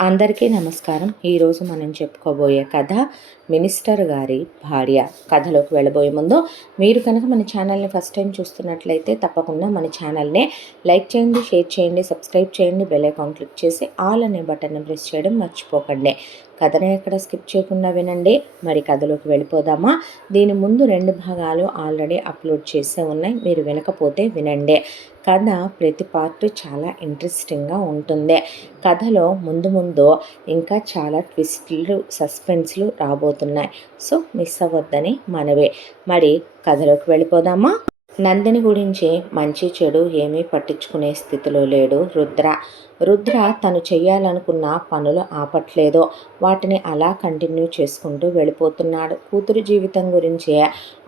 అందరికీ నమస్కారం. ఈరోజు మనం చెప్పుకోబోయే కథ మినిస్టర్ గారి భార్య. కథలోకి వెళ్ళబోయే ముందు మీరు కనుక మన ఛానల్ని ఫస్ట్ టైం చూస్తున్నట్లయితే తప్పకుండా మన ఛానల్ని లైక్ చేయండి, షేర్ చేయండి, సబ్స్క్రైబ్ చేయండి, బెల్ ఐకాన్ క్లిక్ చేసి ఆల్ అనే బటన్ని ప్రెస్ చేయడం మర్చిపోకండి. కథని ఎక్కడ స్కిప్ చేయకుండా వినండి. మరి కథలోకి వెళ్ళిపోదామా? దీని ముందు 2 భాగాలు ఆల్రెడీ అప్లోడ్ చేసే ఉన్నాయి, మీరు వినకపోతే వినండి. కథ ప్రతి పార్ట్ చాలా ఇంట్రెస్టింగ్గా ఉంటుంది. కథలో ముందు ఇంకా చాలా ట్విస్ట్లు, సస్పెన్స్లు రాబోతున్నాయి. సో మిస్ అవ్వద్దని మనవే. మరి కథలోకి వెళ్ళిపోదామా? నందిని గురించి మంచి చెడు ఏమీ పట్టించుకునే స్థితిలో లేడు రుద్ర తను చెయ్యాలనుకున్న పనులు ఆపట్లేదు, వాటిని అలా కంటిన్యూ చేసుకుంటూ వెళ్ళిపోతున్నాడు. కూతురు జీవితం గురించి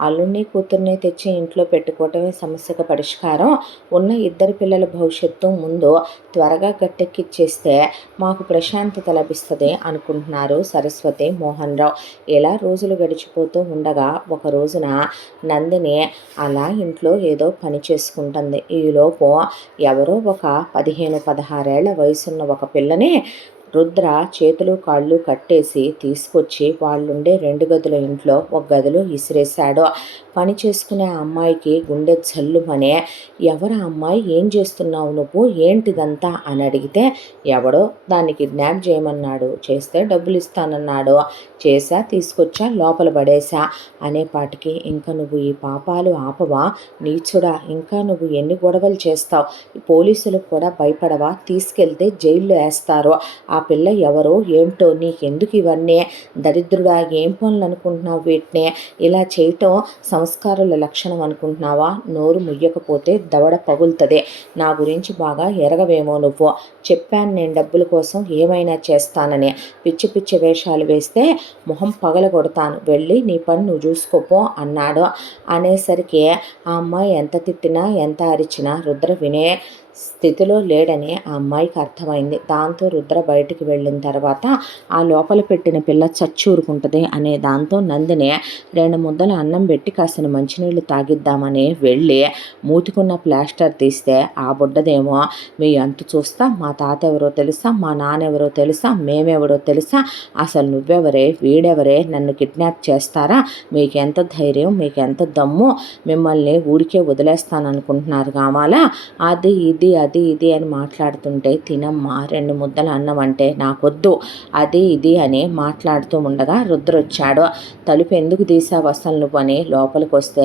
అల్లుడిని కూతుర్ని తెచ్చి ఇంట్లో పెట్టుకోవటమే సమస్యకు పరిష్కారం. ఉన్న 2 పిల్లల భవిష్యత్తు ముందు త్వరగా గట్టెక్కిచ్చేస్తే మాకు ప్రశాంతత లభిస్తుంది అనుకుంటున్నారు సరస్వతి, మోహన్ రావు. ఇలా రోజులు గడిచిపోతూ ఉండగా ఒక రోజున నందిని అలా ఇంట్లో ఏదో పని చేసుకుంటుంది. ఈలోపు ఎవరో ఒక 15-16 ఏళ్ల వయసున్న ఒక పిల్లని రుద్ర చేతులు కాళ్ళు కట్టేసి తీసుకొచ్చి వాళ్ళుండే 2 గదుల ఇంట్లో ఒక గదిలో విసిరేశాడు. పని చేసుకునే అమ్మాయికి గుండె జల్లుమనే, ఎవరు అమ్మాయి, ఏం చేస్తున్నావు నువ్వు, ఏంటిదంతా అని అడిగితే, ఎవడో దాన్ని కిడ్నాప్ చేయమన్నాడు, చేస్తే డబ్బులు ఇస్తానన్నాడు, చేసా, తీసుకొచ్చా, లోపల పడేసా అనేపాటికి, ఇంకా నువ్వు ఈ పాపాలు ఆపవా నీచుడా, ఇంకా నువ్వు ఎన్ని గొడవలు చేస్తావు, పోలీసులకు కూడా భయపడవా, తీసుకెళ్తే జైల్లో వేస్తారు, ఆ పిల్ల ఎవరో ఏంటో, నీకెందుకు ఇవన్నీ, దరిద్రుడా, ఏం పనులు అనుకుంటున్నావు, వీటిని ఇలా చేయటం సంస్కారాల లక్షణం అనుకుంటున్నావా, నోరు ముయ్యకపోతే దవడ పగులుతుంది, నా గురించి బాగా ఎరగవేమో నువ్వు, చెప్పాను నేను డబ్బుల కోసం ఏమైనా చేస్తానని, పిచ్చి పిచ్చి వేషాలు వేస్తే మొహం పగలగొడతాను, వెళ్ళి నీ పని నువ్వు చూసుకోపో అన్నాడు. అనేసరికి ఆ అమ్మాయి ఎంత తిట్టినా ఎంత అరిచినా రుద్ర వినే స్థితిలో లేడని ఆ అమ్మాయికి అర్థమైంది. దాంతో రుద్ర బయటికి వెళ్ళిన తర్వాత ఆ లోపల పెట్టిన పిల్ల చచ్చూరుకుంటుంది అనే దాంతో నందిని 2 ముద్దలు అన్నం పెట్టి కాసిన మంచినీళ్ళు తాగిద్దామని వెళ్ళి మూతికున్న ప్లాస్టర్ తీస్తే ఆ బుడ్డదేమో, మీ అంతు చూస్తా, మా తాత ఎవరో తెలుసా, మా నాన్నెవరో తెలుసా, మేమెవరో తెలుసా, అసలు నువ్వెవరే, వీడెవరే, నన్ను కిడ్నాప్ చేస్తారా, మీకెంత ధైర్యం, మీకెంత దమ్ము, మిమ్మల్ని ఊరికే వదిలేస్తాననుకుంటున్నారు కావాలా, అది ఇది అని మాట్లాడుతుంటే, తినమ్మా 2 ముద్దలు అన్నం అంటే నాకొద్దు, అది ఇది అని మాట్లాడుతూ ఉండగా రుద్ర వచ్చాడు. తలుపు ఎందుకు తీసావు అసలు నువ్వు అని లోపలికి వస్తే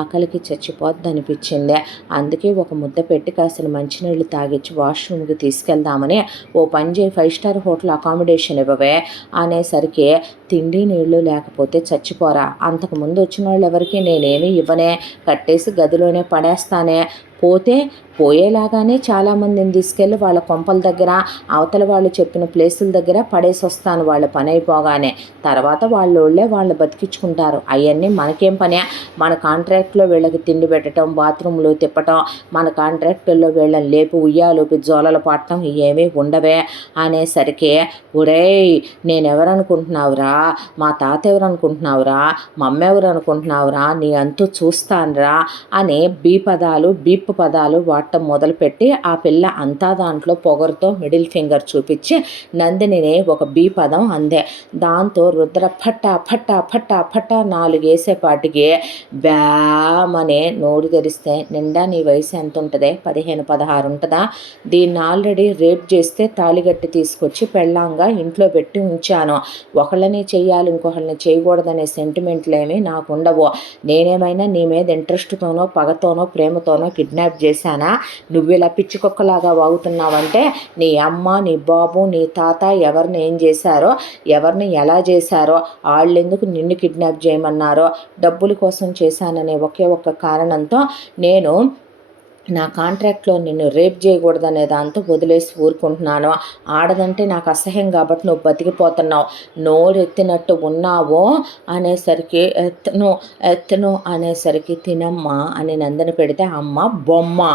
ఆకలికి చచ్చిపోద్దనిపించింది. అందుకే ఒక ముద్ద పెట్టి కాసిన మంచినీళ్ళు తాగిచ్చి వాష్రూమ్కి తీసుకెళ్దామని, ఓ పని చేయి, 5 స్టార్ హోటల్ అకామిడేషన్ ఇవ్వవే అనేసరికి, తిండి నీళ్లు లేకపోతే చచ్చిపోరా, అంతకుముందు వచ్చిన వాళ్ళు ఎవరికి నేనేమీ ఇవ్వనే, కట్టేసి గదిలోనే పడేస్తానే, పోతే పోయేలాగానే చాలామందిని తీసుకెళ్ళి వాళ్ళ కొంపల దగ్గర, అవతల వాళ్ళు చెప్పిన ప్లేసుల దగ్గర పడేసి వస్తాను, వాళ్ళ పని అయిపోగానే, తర్వాత వాళ్ళోళ్ళే వాళ్ళు బతికించుకుంటారు, అవన్నీ మనకేం పనే, మన కాంట్రాక్ట్లో వీళ్ళకి తిండి పెట్టడం, బాత్రూంలో తిప్పటం, మన కాంట్రాక్టుల్లో వీళ్ళని లేపు ఉయ్యాలోపి జోలలు పట్టడం ఏమీ ఉండవే అనేసరికి, ఒరేయ్ నేనెవరనుకుంటున్నావురా, మా తాత ఎవరనుకుంటున్నావురా, మా అమ్మ ఎవరు అనుకుంటున్నావురా, నీ అంతు చూస్తానురా అని బీప్ పదాలు వాడటం మొదలుపెట్టి, ఆ పిల్ల అంతా దాంట్లో పొగరుతో మిడిల్ ఫింగర్ చూపించి నందినిని ఒక బీ పదం అందే. దాంతో రుద్ర ఫట్టా ఫట్టా ఫట్టా ఫట్టా 4 వేసేపాటికి బ్యామనే నోరు తెరిస్తే, నిండా నీ వయసు ఎంత ఉంటుంది, 15-16 ఉంటుందా, దీన్ని ఆల్రెడీ రేప్ చేస్తే తాళిగట్టి తీసుకొచ్చి పెళ్ళాంగా ఇంట్లో పెట్టి ఉంచాను, ఒకళ్ళని చెయ్యాలి ఇంకొకళ్ళని చేయకూడదనే సెంటిమెంట్లేమీ నాకు ఉండవు, నేనేమైనా నీ మీద ఇంట్రెస్ట్తోనో పగతోనో ప్రేమతోనో కిడ్నాప్ చేశానా, నువ్వు ఇలా పిచ్చికొక్కలాగా వాగుతున్నావంటే, నీ అమ్మ, నీ బాబు, నీ తాత ఎవరిని ఏం చేశారో, ఎవరిని ఎలా చేశారో, వాళ్ళెందుకు నిన్ను కిడ్నాప్ చేయమన్నారో, డబ్బుల కోసం చేశాననే ఒకే ఒక్క కారణంతో నేను నా కాంట్రాక్ట్లో నిన్ను రేప్ చేయకూడదనే దాంతో వదిలేసి ఊరుకుంటున్నాను, ఆడదంటే నాకు అసహ్యం కాబట్టి నువ్వు బతికిపోతున్నావు, నోరెత్తినట్టు ఉన్నావో అనేసరికి, ఎత్తను అనేసరికి, తినమ్మా అని నందిని పెడితే, అమ్మ బొమ్మ,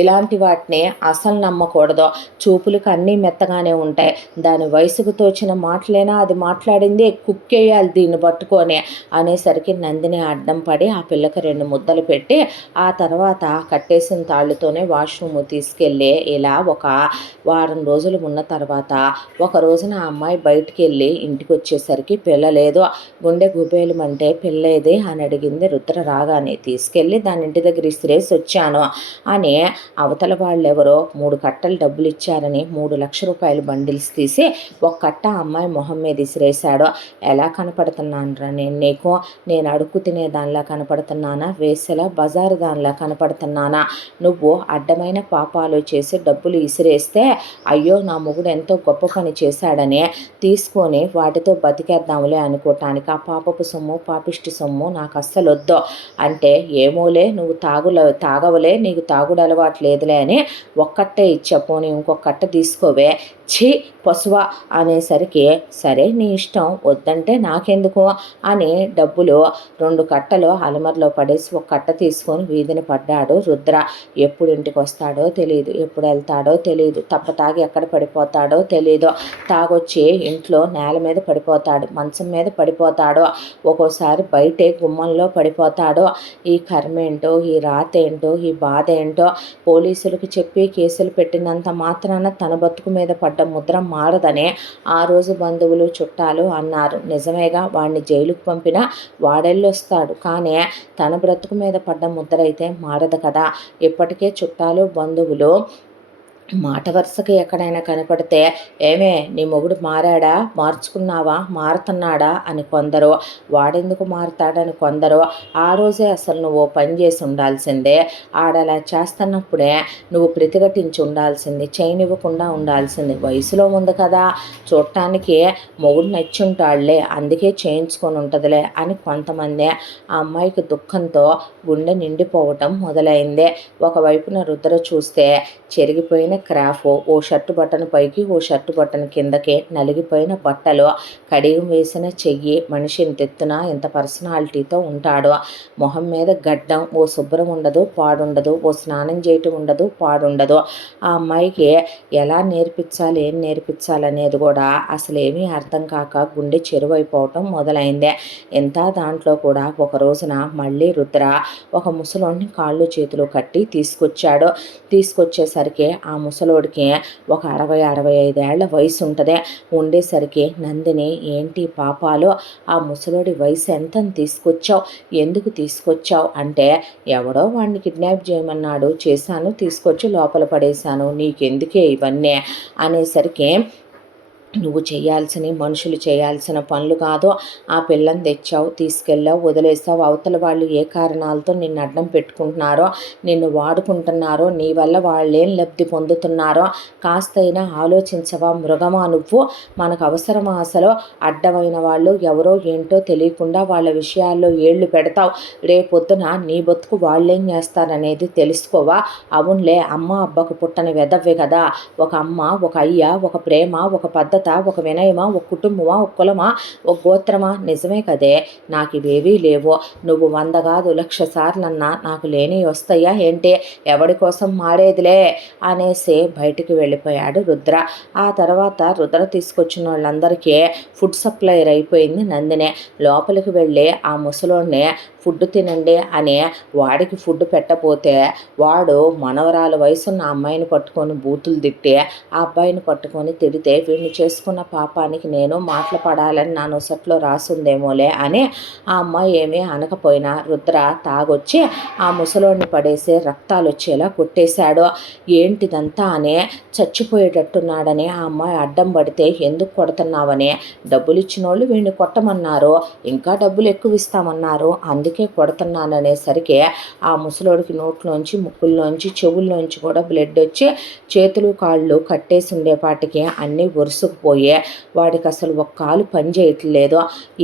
ఇలాంటి వాటిని అసలు నమ్మకూడదు, చూపులకు అన్నీ మెత్తగానే ఉంటాయి, దాని వయసుకు తోచిన మాటలేనా అది మాట్లాడింది, కుక్కేయాలి దీన్ని పట్టుకొని అనేసరికి నందిని అడ్డం పడి ఆ పిల్లకి 2 ముద్దలు పెట్టి, ఆ తర్వాత కట్టేసిన కాళ్ళతోనే వాష్రూమ్ తీసుకెళ్ళి ఇలా ఒక వారం రోజులు ఉన్న తర్వాత ఒక రోజున ఆ అమ్మాయి బయటికి వెళ్ళి ఇంటికి వచ్చేసరికి పిల్ల లేదు. గుండె గుబేలమంటే పిల్ల ఏది అని అడిగింది. రుద్ర రాగానే తీసుకెళ్ళి దాని ఇంటి దగ్గర ఇసిరేసి వచ్చాను అని అవతల వాళ్ళెవరో 3 కట్టలు డబ్బులు ఇచ్చారని 3 లక్షల రూపాయలు బండిల్స్ తీసి ఒక కట్ట అమ్మాయి మొహం మీద ఇసిరేశాడు. ఎలా కనపడుతున్నానరా నేను నీకు? నేను అడుక్కు తినే దానిలా కనపడుతున్నానా? వేసెలా బజారు దానిలా కనపడుతున్నానా? నువ్వు అడ్డమైన పాపాలు చేసి డబ్బులు ఇసిరేస్తే అయ్యో నా మొగుడు ఎంతో గొప్ప పని చేశాడని తీసుకొని వాటితో బతికేద్దాములే అనుకోవటానికి ఆ పాపపు సొమ్ము పాపిష్టి సొమ్ము నాకు అస్సలు వద్దు అంటే ఏమోలే నువ్వు తాగవలే నీకు తాగుడు అలవాటు లేదులే అని ఒక్కట్టే ఇచ్చా పోనీ ఇంకొక కట్ట తీసుకోవే ఛీ పశువా అనేసరికి సరే నీ ఇష్టం వద్దంటే నాకెందుకు అని డబ్బులు 2 కట్టలు అలమరలో పడేసి ఒక కట్ట తీసుకొని వీధిని పడ్డాడు రుద్ర. ఎప్పుడు ఇంటికి వస్తాడో తెలియదు, ఎప్పుడు వెళ్తాడో తెలియదు, తాగి ఎక్కడ పడిపోతాడో తెలియదు. తాగొచ్చి ఇంట్లో నేల మీద పడిపోతాడు, మంచం మీద పడిపోతాడు, ఒక్కోసారి బయటే గుమ్మంలో పడిపోతాడు. ఈ కర్మేంటో ఈ రాతేంటో ఈ బాధ ఏంటో పోలీసులకు చెప్పి కేసులు పెట్టినంత మాత్రాన తన బతుకు మీద పడ్డ ముద్ర మారదని ఆ రోజు బంధువులు చుట్టాలు అన్నారు. నిజమేగా, వాడిని జైలుకు పంపినా వాడెళ్ళొస్తాడు, కానీ తన బ్రతుకు మీద పడ్డ ముద్ర అయితే మారదు కదా. ఇప్పటికే చుట్టాలు బంధువులు మాట వరుసకి ఎక్కడైనా కనపడితే ఏమే నీ మొగుడు మారాడా, మార్చుకున్నావా, మారుతున్నాడా అని కొందరు, వాడెందుకు మారుతాడని కొందరు. ఆ రోజే అసలు నువ్వు పని చేసి ఉండాల్సిందే, ఆడలా చేస్తున్నప్పుడే నువ్వు ప్రతిఘటించి ఉండాల్సింది, చేయనివ్వకుండా ఉండాల్సింది. వయసులో ఉంది కదా, చూడటానికి మొగుడు నచ్చుంటాడులే అందుకే చేయించుకొని ఉంటుందిలే అని కొంతమంది. ఆ అమ్మాయికి దుఃఖంతో గుండె నిండిపోవటం మొదలైంది. ఒకవైపున రుద్ర చూస్తే చెరిగిపోయిన క్రాఫ్, ఓ షర్టు బటన్ పైకి ఓ షర్టు బటన్ కిందకి నలిగిపోయిన బట్టలు, కడియం వేసిన చెయ్యి. మనిషి ఇంతెత్తున ఇంత పర్సనాలిటీతో ఉంటాడు. మొహం మీద గడ్డం, ఓ శుభ్రం ఉండదు పాడుండదు, ఓ స్నానం చేయటం ఉండదు పాడుండదు. ఆ అమ్మాయికి ఎలా నేర్పించాలి ఏం నేర్పించాలనేది కూడా అసలు ఏమీ అర్థం కాక గుండె చెరువైపోవటం మొదలైంది. ఎంత దాంట్లో కూడా ఒక రోజున మళ్ళీ రుద్ర ఒక ముసలోడిని కాళ్ళు చేతులు కట్టి తీసుకొచ్చేసరికి ఆ ముసలోడికి ఒక 60-65 ఏళ్ల వయసు ఉంటుంది. ఉండేసరికి నందిని ఏంటి పాపాలు, ఆ ముసలోడి వయసు ఎంతని తీసుకొచ్చావు, ఎందుకు తీసుకొచ్చావు అంటే ఎవడో వాడిని కిడ్నాప్ చేయమన్నాడు, చేశాను, తీసుకొచ్చి లోపల పడేశాను, నీకెందుకే ఇవన్నీ అనేసరికి నువ్వు చేయాల్సిన మనుషులు చేయాల్సిన పనులు కాదు. ఆ పిల్లని తెచ్చావు, తీసుకెళ్ళావు, వదిలేసావు. అవతల వాళ్ళు ఏ కారణాలతో నిన్ను అడ్డం పెట్టుకుంటున్నారో, నిన్ను వాడుకుంటున్నారో, నీ వల్ల వాళ్ళేం లబ్ధి పొందుతున్నారో కాస్తైనా ఆలోచించవా మృగమా నువ్వు? మనకు అవసరమా అసలు? అడ్డమైన వాళ్ళు ఎవరో ఏంటో తెలియకుండా వాళ్ళ విషయాల్లో ఏళ్ళు పెడతావు. రేపొద్దున నీ బతుకు వాళ్ళేం చేస్తారనేది తెలుసుకోవా? అవునులే, అమ్మ అబ్బకు పుట్టని వెదవ్వే కదా. ఒక అమ్మ, ఒక అయ్య, ఒక ప్రేమ, ఒక పద్ధతి, ఒక వినయమా, ఒక కుటుంబమా, ఒక కులమా, ఒక గోత్రమా? నిజమే కదే, నాకు ఇవేవీ లేవు. నువ్వు 100 కాదు 1,00,000 సార్లన్నా నాకు లేని వస్తాయా ఏంటి? ఎవడి కోసం మాడేదిలే అనేసి బయటికి వెళ్ళిపోయాడు రుద్ర. ఆ తర్వాత రుద్ర తీసుకొచ్చిన వాళ్ళందరికీ ఫుడ్ సప్లైర్ అయిపోయింది నందినే. లోపలికి వెళ్ళి ఆ ముసలోడిని ఫుడ్ తినండి అని వాడికి ఫుడ్ పెట్టపోతే వాడు మనవరాల వయసున్న అమ్మాయిని పట్టుకొని బూతులు తిట్టి ఆ అబ్బాయిని పట్టుకొని తిడితే వీడిని చేసుకున్న పాపానికి నేను మాటలు పడాలని నా నొసట్లో రాసుందేమోలే అని ఆ అమ్మాయి ఏమీ అనకపోయినా రుద్ర తాగొచ్చి ఆ ముసలోడిని పడేసి రక్తాలు వచ్చేలా కొట్టేశాడు. ఏంటిదంతా అని చచ్చిపోయేటట్టున్నాడని ఆ అమ్మాయి అడ్డం పడితే ఎందుకు కొడుతున్నావని డబ్బులు ఇచ్చిన వాళ్ళు వీడిని కొట్టమన్నారు, ఇంకా డబ్బులు ఎక్కువ ఇస్తామన్నారు, అందుకే కొడుతున్నాననేసరికి ఆ ముసలోడికి నోట్లోంచి ముక్కుల్లోంచి చెవుల్లోంచి కూడా బ్లడ్ వచ్చి చేతులు కాళ్ళు కట్టేసి ఉండేపాటికి అన్నీ వరుసకుపోయే వాడికి అసలు ఒక కాలు పని చేయట్లేదు.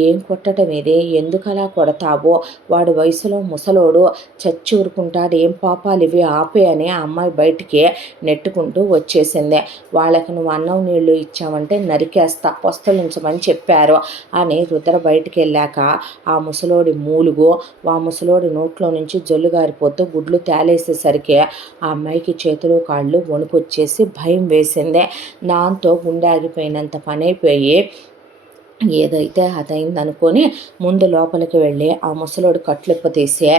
ఏం కొట్టడం ఇది, ఎందుకు అలా కొడతావో, వాడి వయసులో ముసలోడు చచ్చి ఊరుకుంటాడు, ఏం పాపాలు ఇవి ఆపే అని ఆ అమ్మాయి బయటికి నెట్టుకుంటూ వచ్చేసింది. వాళ్ళకి నువ్వు అన్నం నీళ్లు ఇచ్చావంటే నరికేస్తా, పొస్తలించమని చెప్పారు అని రుద్ర బయటికి వెళ్ళాక ఆ ముసలోడి మూలుగు, ఆ ముసలోడి నోట్లో నుంచి జొల్లు గారిపోతూ గుడ్లు తేలేసేసరికి ఆ అమ్మాయికి చేతులు కాళ్ళు వణుకొచ్చేసి భయం వేసింది. దాంతో గుండె ఆగిపోయినంత పని అయిపోయి ఏదైతే అదైందనుకొని ముందు లోపలికి వెళ్ళి ఆ ముసలోడు కట్లిప్ప తీసి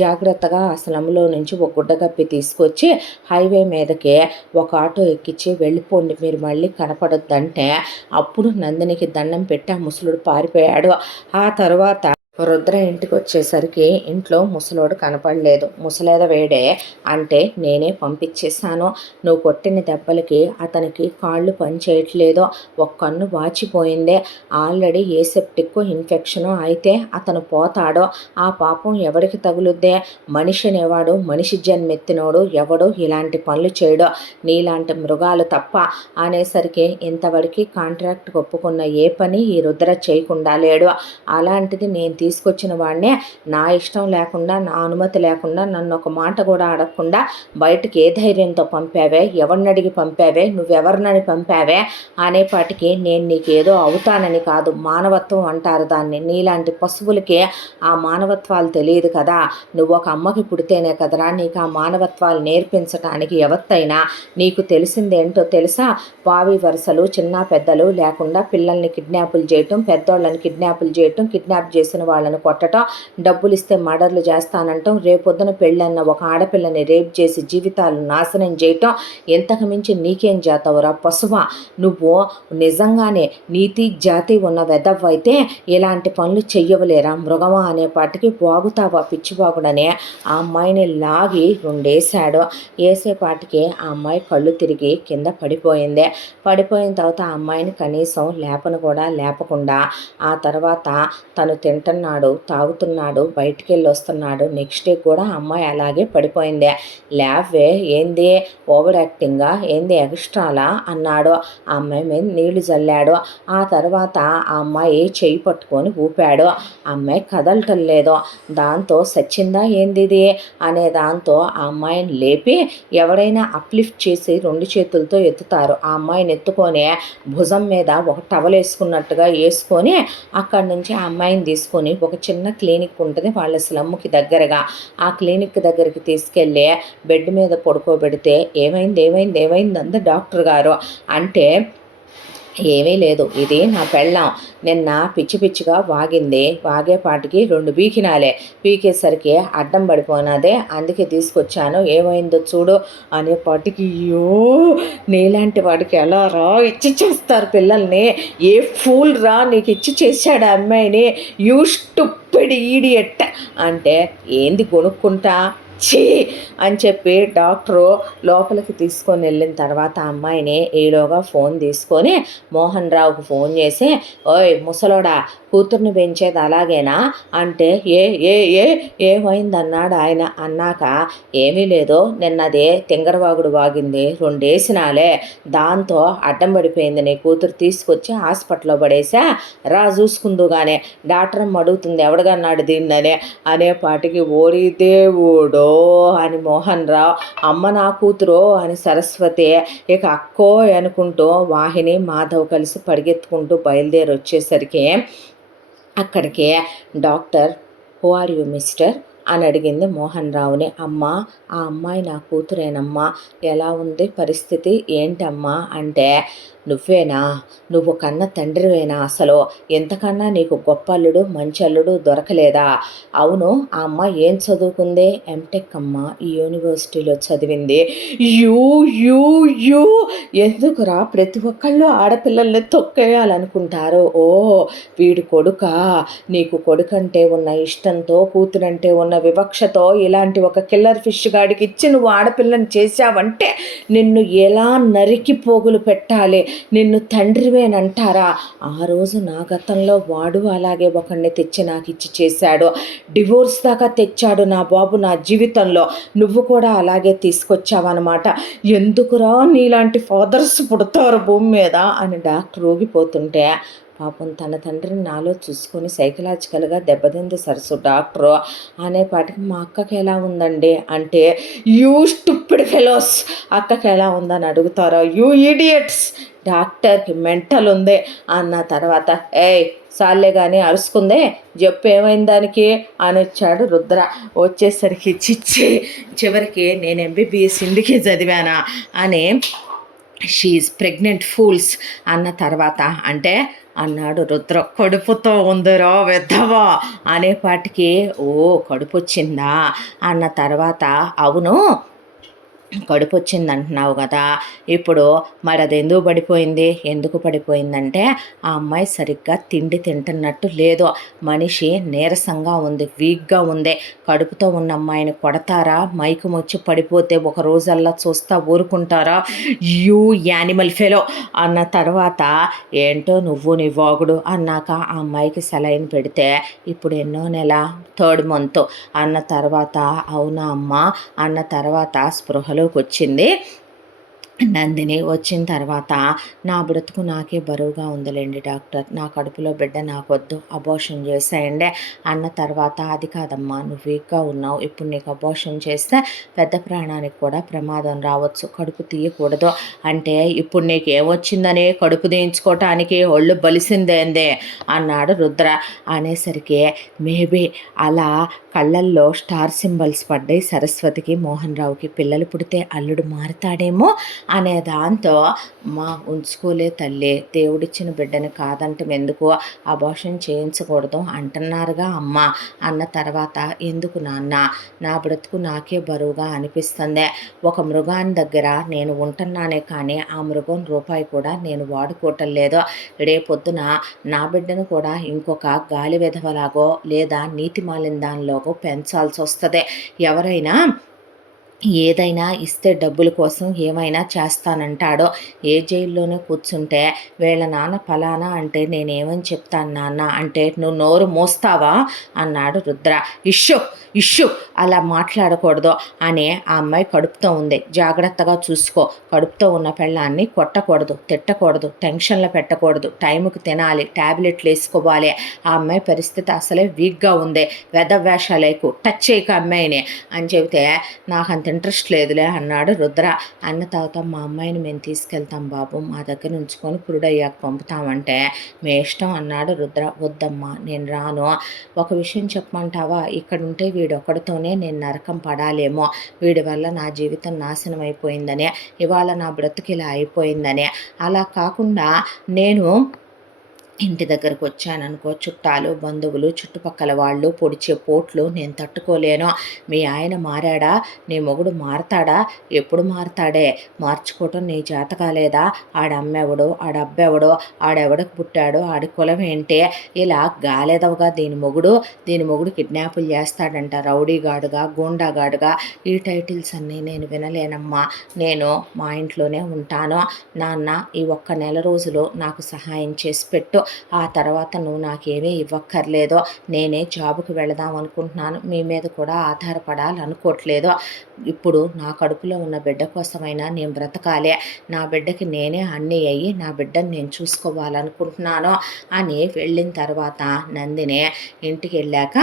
జాగ్రత్తగా ఆ స్లంలో నుంచి ఒక గుడ్డ కప్పి తీసుకొచ్చి హైవే మీదకి ఒక ఆటో ఎక్కించి వెళ్ళిపోండి, మీరు మళ్ళీ కనపడొద్దంటే అప్పుడు నందినికి దండం పెట్టి ఆ ముసలుడు పారిపోయాడు. ఆ తర్వాత రుద్ర ఇంటికి వచ్చేసరికి ఇంట్లో ముసలోడు కనపడలేదు. ముసలేద వేడే అంటే నేనే పంపించేశాను, నువ్వు కొట్టిన దెబ్బలకి అతనికి కాళ్ళు పనిచేయట్లేదు, ఒక కన్ను వాచిపోయిందే, ఆల్రెడీ ఏసెప్టిక్ ఇన్ఫెక్షను అయితే అతను పోతాడో, ఆ పాపం ఎవరికి తగులుద్దే, మనిషి అనేవాడు మనిషి జన్మెత్తినోడు ఎవడు ఇలాంటి పనులు చేయడో, నీలాంటి మృగాలు తప్ప అనేసరికి ఇంతవరకు కాంట్రాక్ట్ ఒప్పుకున్న ఏ పని ఈ రుద్ర చేయకుండా లేడు. అలాంటిది నేను తీసుకొచ్చిన వాడినే నా ఇష్టం లేకుండా నా అనుమతి లేకుండా నన్ను ఒక మాట కూడా అడగకుండా బయటకు ఏ ధైర్యంతో పంపావే, ఎవరిని అడిగి పంపావే, నువ్వెవరినని పంపావే అనేపాటికి నేను నీకేదో అవుతానని కాదు, మానవత్వం అంటారు దాన్ని, నీలాంటి పశువులకే ఆ మానవత్వాలు తెలియదు కదా, నువ్వు ఒక అమ్మకి పుడితేనే కదరా నీకు ఆ మానవత్వాలు నేర్పించటానికి ఎవత్తైనా, నీకు తెలిసిందేంటో తెలుసా, వావి వరుసలు చిన్న పెద్దలు లేకుండా పిల్లల్ని కిడ్నాపులు చేయటం, పెద్దోళ్ళని కిడ్నాపులు చేయటం, కిడ్నాప్ చేసిన వాళ్ళని కొట్టడం, డబ్బులు ఇస్తే మర్డర్లు చేస్తానంటాం, రేపొద్దున పెళ్ళన్న ఒక ఆడపిల్లని రేప్ చేసి జీవితాలు నాశనం చేయటం, ఎంతకు మించి నీకేం చేతావురా పశువా, నువ్వు నిజంగానే నీతి జాతి ఉన్న వెదవ్వైతే ఇలాంటి పనులు చెయ్యవలేరా మృగమా అనేపాటికి బాగుతావా పిచ్చిబాగుడనే ఆ అమ్మాయిని లాగి రెండేశాడు. వేసేపాటికి ఆ అమ్మాయి కళ్ళు తిరిగి కింద పడిపోయింది. పడిపోయిన తర్వాత ఆ అమ్మాయిని కనీసం లేపను కూడా లేపకుండా ఆ తర్వాత తను తింటున్నాడు, తాగుతున్నాడు, బయటికి వెళ్ళి వస్తున్నాడు. నెక్స్ట్ డే కూడా అమ్మాయి అలాగే పడిపోయింది. లేవే ఏంది ఓవర్ యాక్టింగా, ఏంది ఎక్స్ట్రాలా అన్నాడు. ఆ అమ్మాయి మీద నీళ్లు చల్లాడు. ఆ తర్వాత ఆ అమ్మాయి చేయి పట్టుకొని ఊపాడు. ఆ అమ్మాయి కదలటం లేదు. దాంతో సచ్చిందా ఏందిది అనే దాంతో ఆ అమ్మాయిని లేపి ఎవరైనా అప్లిఫ్ట్ చేసి 2 చేతులతో ఎత్తుతారు. ఆ అమ్మాయిని ఎత్తుకొని భుజం మీద ఒక టవల్ వేసుకున్నట్టుగా వేసుకొని అక్కడి నుంచి ఆ అమ్మాయిని తీసుకొని ఒక చిన్న క్లినిక్ ఉంటుంది వాళ్ళ స్లమ్కి దగ్గరగా, ఆ క్లినిక్ దగ్గరికి తీసుకెళ్ళి బెడ్ మీద పడుకోబెడితే ఏమైంది అంది డాక్టర్ గారు. అంటే ఏమీ లేదు, ఇది నా పెళ్ళాం, నిన్న పిచ్చి పిచ్చిగా వాగింది, వాగేపాటికి 2 పీకినాలే, పీకేసరికి అడ్డం పడిపోయినదే, అందుకే తీసుకొచ్చాను, ఏమైందో చూడు అనేపాటికి అయ్యో నీలాంటి వాడికి ఎలా రా ఇచ్చి చేస్తారు పిల్లల్ని, ఏ ఫూల్ రా నీకు ఇచ్చి చేశాడు అమ్మాయిని, యూ స్టూపిడ్ ఈడియట్ అంటే ఏంది కొనుక్కుంటా ఛీ అని చెప్పి డాక్టరు లోపలికి తీసుకొని వెళ్ళిన తర్వాత ఆ అమ్మాయిని ఈలోగా ఫోన్ తీసుకొని మోహన్ రావుకు ఫోన్ చేసి, ఓయ్ ముసలోడా కూతుర్ని పెంచేది అలాగేనా అంటే ఏ ఏ ఏ ఏమైందన్నాడు ఆయన. అన్నాక ఏమీ లేదు, నిన్నదే తింగరవాగుడు వాగింది, 2 వేసినాలే, దాంతో అడ్డం పడిపోయింది, నీ కూతురు తీసుకొచ్చి హాస్పిటల్లో పడేసా, రా చూసుకుందుగానే, డాక్టర్ అడుగుతుంది ఎవడగన్నాడు దీన్ననే అనేపాటికి ఓడి దేవుడో అని మోహన్ రావు, అమ్మ నా కూతురు అని సరస్వతి, ఇక అక్కో అనుకుంటూ వాహిని మాధవ్ కలిసి పరిగెత్తుకుంటూ బయలుదేరి వచ్చేసరికి అక్కడికి doctor who are you mister అని అడిగింది మోహన్ రావుని. అమ్మ ఆ అమ్మాయి నా కూతురేనమ్మా, ఎలా ఉంది పరిస్థితి ఏంటమ్మా అంటే, నువ్వేనా, నువ్వు కన్న తండ్రివేనా, అసలు ఎంతకన్నా నీకు గొప్ప అల్లుడు మంచి అల్లుడు దొరకలేదా, అవును ఆ అమ్మాయి ఏం చదువుకుంది, ఎంటెక్ అమ్మ, ఈ యూనివర్సిటీలో చదివింది. యూ యూ యూ ఎందుకురా ప్రతి ఒక్కళ్ళు ఆడపిల్లల్ని తొక్కేయాలనుకుంటారు, ఓ వీడు కొడుకా, నీకు కొడుకంటే ఉన్న ఇష్టంతో కూతురంటే ఉన్న వివక్షతో ఇలాంటి ఒక కిల్లర్ ఫిష్ గాడికి ఇచ్చి నువ్వు ఆడపిల్లని చేశావంటే నిన్ను ఎలా నరికి పోగులు పెట్టాలి, నిన్ను తండ్రివేనంటారా, ఆ రోజు నా గతంలో వాడు అలాగే ఒకడిని తెచ్చి నాకు ఇచ్చి చేశాడు, డివోర్స్ దాకా తెచ్చాడు నా బాబు నా జీవితంలో, నువ్వు కూడా అలాగే తీసుకొచ్చావన్నమాట, ఎందుకురా నీలాంటి ఫాదర్స్ పుడతారు భూమి మీద అని డాక్టర్ ఊగిపోతుంటే పాపం తన తండ్రిని నాలో చూసుకొని సైకలాజికల్గా దెబ్బతింది సరస్సు డాక్టరు అనేపాటికి మా అక్కకి ఎలా ఉందండి అంటే, యూ స్టూపిడ్ ఫెలోస్ అక్కకి ఎలా ఉందని అడుగుతారో, యూ ఈడియట్స్ డాక్టర్కి మెంటల్ ఉంది అన్న తర్వాత, ఏయ్ సార్లే కానీ అరుసుకుందే చెప్పు ఏమైంది దానికి అని వచ్చాడు రుద్ర. వచ్చేసరికి చిచ్చి చివరికి నేను ఎంబీబీఎస్ ఇందుకే చదివానా అని షీఈ్ ప్రెగ్నెంట్ ఫూల్స్ అన్న తర్వాత అంటే అన్నాడు రుద్ర. కడుపుతో ఉందిరా వెద్దవా అనేపాటికి ఓ కడుపు వచ్చిందా అన్న తర్వాత అవును కడుపు వచ్చింది అంటున్నావు కదా, ఇప్పుడు మరి అది ఎందుకు పడిపోయింది, ఎందుకు పడిపోయిందంటే ఆ అమ్మాయి సరిగ్గా తిండి తింటున్నట్టు లేదు, మనిషి నీరసంగా ఉంది, వీక్గా ఉంది. కడుపుతో ఉన్న అమ్మాయిని కొడతారా, మైకు వచ్చి పడిపోతే ఒక రోజల్లా చూస్తా ఊరుకుంటారా, యూ యానిమల్ ఫెలో అన్న తర్వాత ఏంటో నువ్వు నీ వాగుడు అన్నాక ఆ అమ్మాయికి సెలైన్ పెడితే ఇప్పుడు ఎన్నో నెల, 3rd month అన్న తర్వాత అవునా అమ్మ అన్న తర్వాత స్పృహలోకి వచ్చింది నందిని. వచ్చిన తర్వాత నా బ్రతుకు నాకే బరువుగా ఉందిలేండి డాక్టర్, నా కడుపులో బిడ్డ నాకొద్దు, అబోషన్ చేసేయండి అన్న తర్వాత అది కాదమ్మా నువ్వు వీక్గా ఉన్నావు, ఇప్పుడు నీకు అబోషన్ చేస్తే పెద్ద ప్రాణానికి కూడా ప్రమాదం రావచ్చు, కడుపు తీయకూడదు అంటే ఇప్పుడు నీకు ఏమొచ్చిందని కడుపు తీయించుకోవటానికి ఒళ్ళు బలిసిందేందే అన్నాడు రుద్ర. అనేసరికి మేబీ అలా కళ్ళల్లో స్టార్ సింబల్స్ పడ్డాయి సరస్వతికి, మోహన్ రావుకి. పిల్లలు పుడితే అల్లుడు మారుతాడేమో అనే దాంతో మా ఉంచుకోలే తల్లి, దేవుడిచ్చిన బిడ్డని కాదంటే ఎందుకు, అబార్షన్ చేయించకూడదు అంటున్నారుగా అమ్మ అన్న తర్వాత ఎందుకు నాన్న, నా బ్రతుకు నాకే బరువుగా అనిపిస్తుంది, ఒక మృగాని దగ్గర నేను ఉంటున్నానే కానీ ఆ మృగం రూపాయి కూడా నేను వాడుకోవటం లేదు, రేపొద్దున నా బిడ్డను కూడా ఇంకొక గాలి విధవలాగో లేదా నీతి మాలిన దానిలోగో పెంచాల్సి వస్తుంది. ఎవరైనా ఏదైనా ఇస్తే డబ్బుల కోసం ఏమైనా చేస్తానంటాడో, ఏ జైల్లోనే కూర్చుంటే వీళ్ళ నాన్న ఫలానా అంటే నేనేమని చెప్తాను నాన్న అంటే నువ్వు నోరు మోస్తావా అన్నాడు రుద్ర. ఇష్యూ ఇష్యూ అలా మాట్లాడకూడదు అని ఆ అమ్మాయి కడుపుతో ఉంది, జాగ్రత్తగా చూసుకో, కడుపుతో ఉన్న పెళ్ళాన్ని కొట్టకూడదు, తిట్టకూడదు, టెన్షన్లో పెట్టకూడదు, టైంకి తినాలి, ట్యాబ్లెట్లు వేసుకోవాలి, ఆ అమ్మాయి పరిస్థితి అసలే వీక్గా ఉంది, వెధవేషాలేకు టచ్ చేయక అమ్మాయిని అని చెబితే నాకు అంత ఇంట్రెస్ట్ లేదులే అన్నాడు రుద్ర. అన్న తర్వాత మా అమ్మాయిని మేము తీసుకెళ్తాం బాబు, మా దగ్గర ఉంచుకొని పురుడయ్యాక పంపుతామంటే మీ ఇష్టం అన్నాడు రుద్ర. వద్దమ్మా నేను రాను, ఒక విషయం చెప్పమంటావా, ఇక్కడ ఉంటే వీడొక్కడితోనే నేను నరకం పడాలేమో, వీడి వల్ల నా జీవితం నాశనం అయిపోయిందనే, ఇవాళ నా బ్రతుకు ఇలా అయిపోయిందనే, అలా కాకుండా నేను ఇంటి దగ్గరకు వచ్చాననుకో, చుట్టాలు బంధువులు చుట్టుపక్కల వాళ్ళు పొడిచే పోట్లు నేను తట్టుకోలేను, మీ ఆయన మారాడా, నీ మొగుడు మారతాడా, ఎప్పుడు మారతాడే, మార్చుకోవటం నీ చేత కాలేదా, ఆడమ్మెవడో ఆడబ్బెవడో ఆడెవడకు పుట్టాడో ఆడి కులం ఏంటి, ఇలా గాలేదవగా దీని మొగుడు కిడ్నాపులు చేస్తాడంట, రౌడీగాడుగా గూండాగాడుగా, ఈ టైటిల్స్ అన్నీ నేను వినలేనమ్మా, నేను మా ఇంట్లోనే ఉంటాను నాన్న, ఈ ఒక్క నెల రోజులు నాకు సహాయం చేసి పెట్టు, ఆ తర్వాత నువ్వు నాకేమీ ఇవ్వక్కర్లేదో, నేనే జాబుకి వెళదాం అనుకుంటున్నాను, మీ మీద కూడా ఆధారపడాలనుకోవట్లేదు, ఇప్పుడు నా కడుపులో ఉన్న బిడ్డ కోసమైనా నేను బ్రతకాలి, నా బిడ్డకి నేనే అన్నీ అయ్యి నా బిడ్డను నేను చూసుకోవాలనుకుంటున్నాను అని వెళ్ళిన తర్వాత నందిని ఇంటికి వెళ్ళాక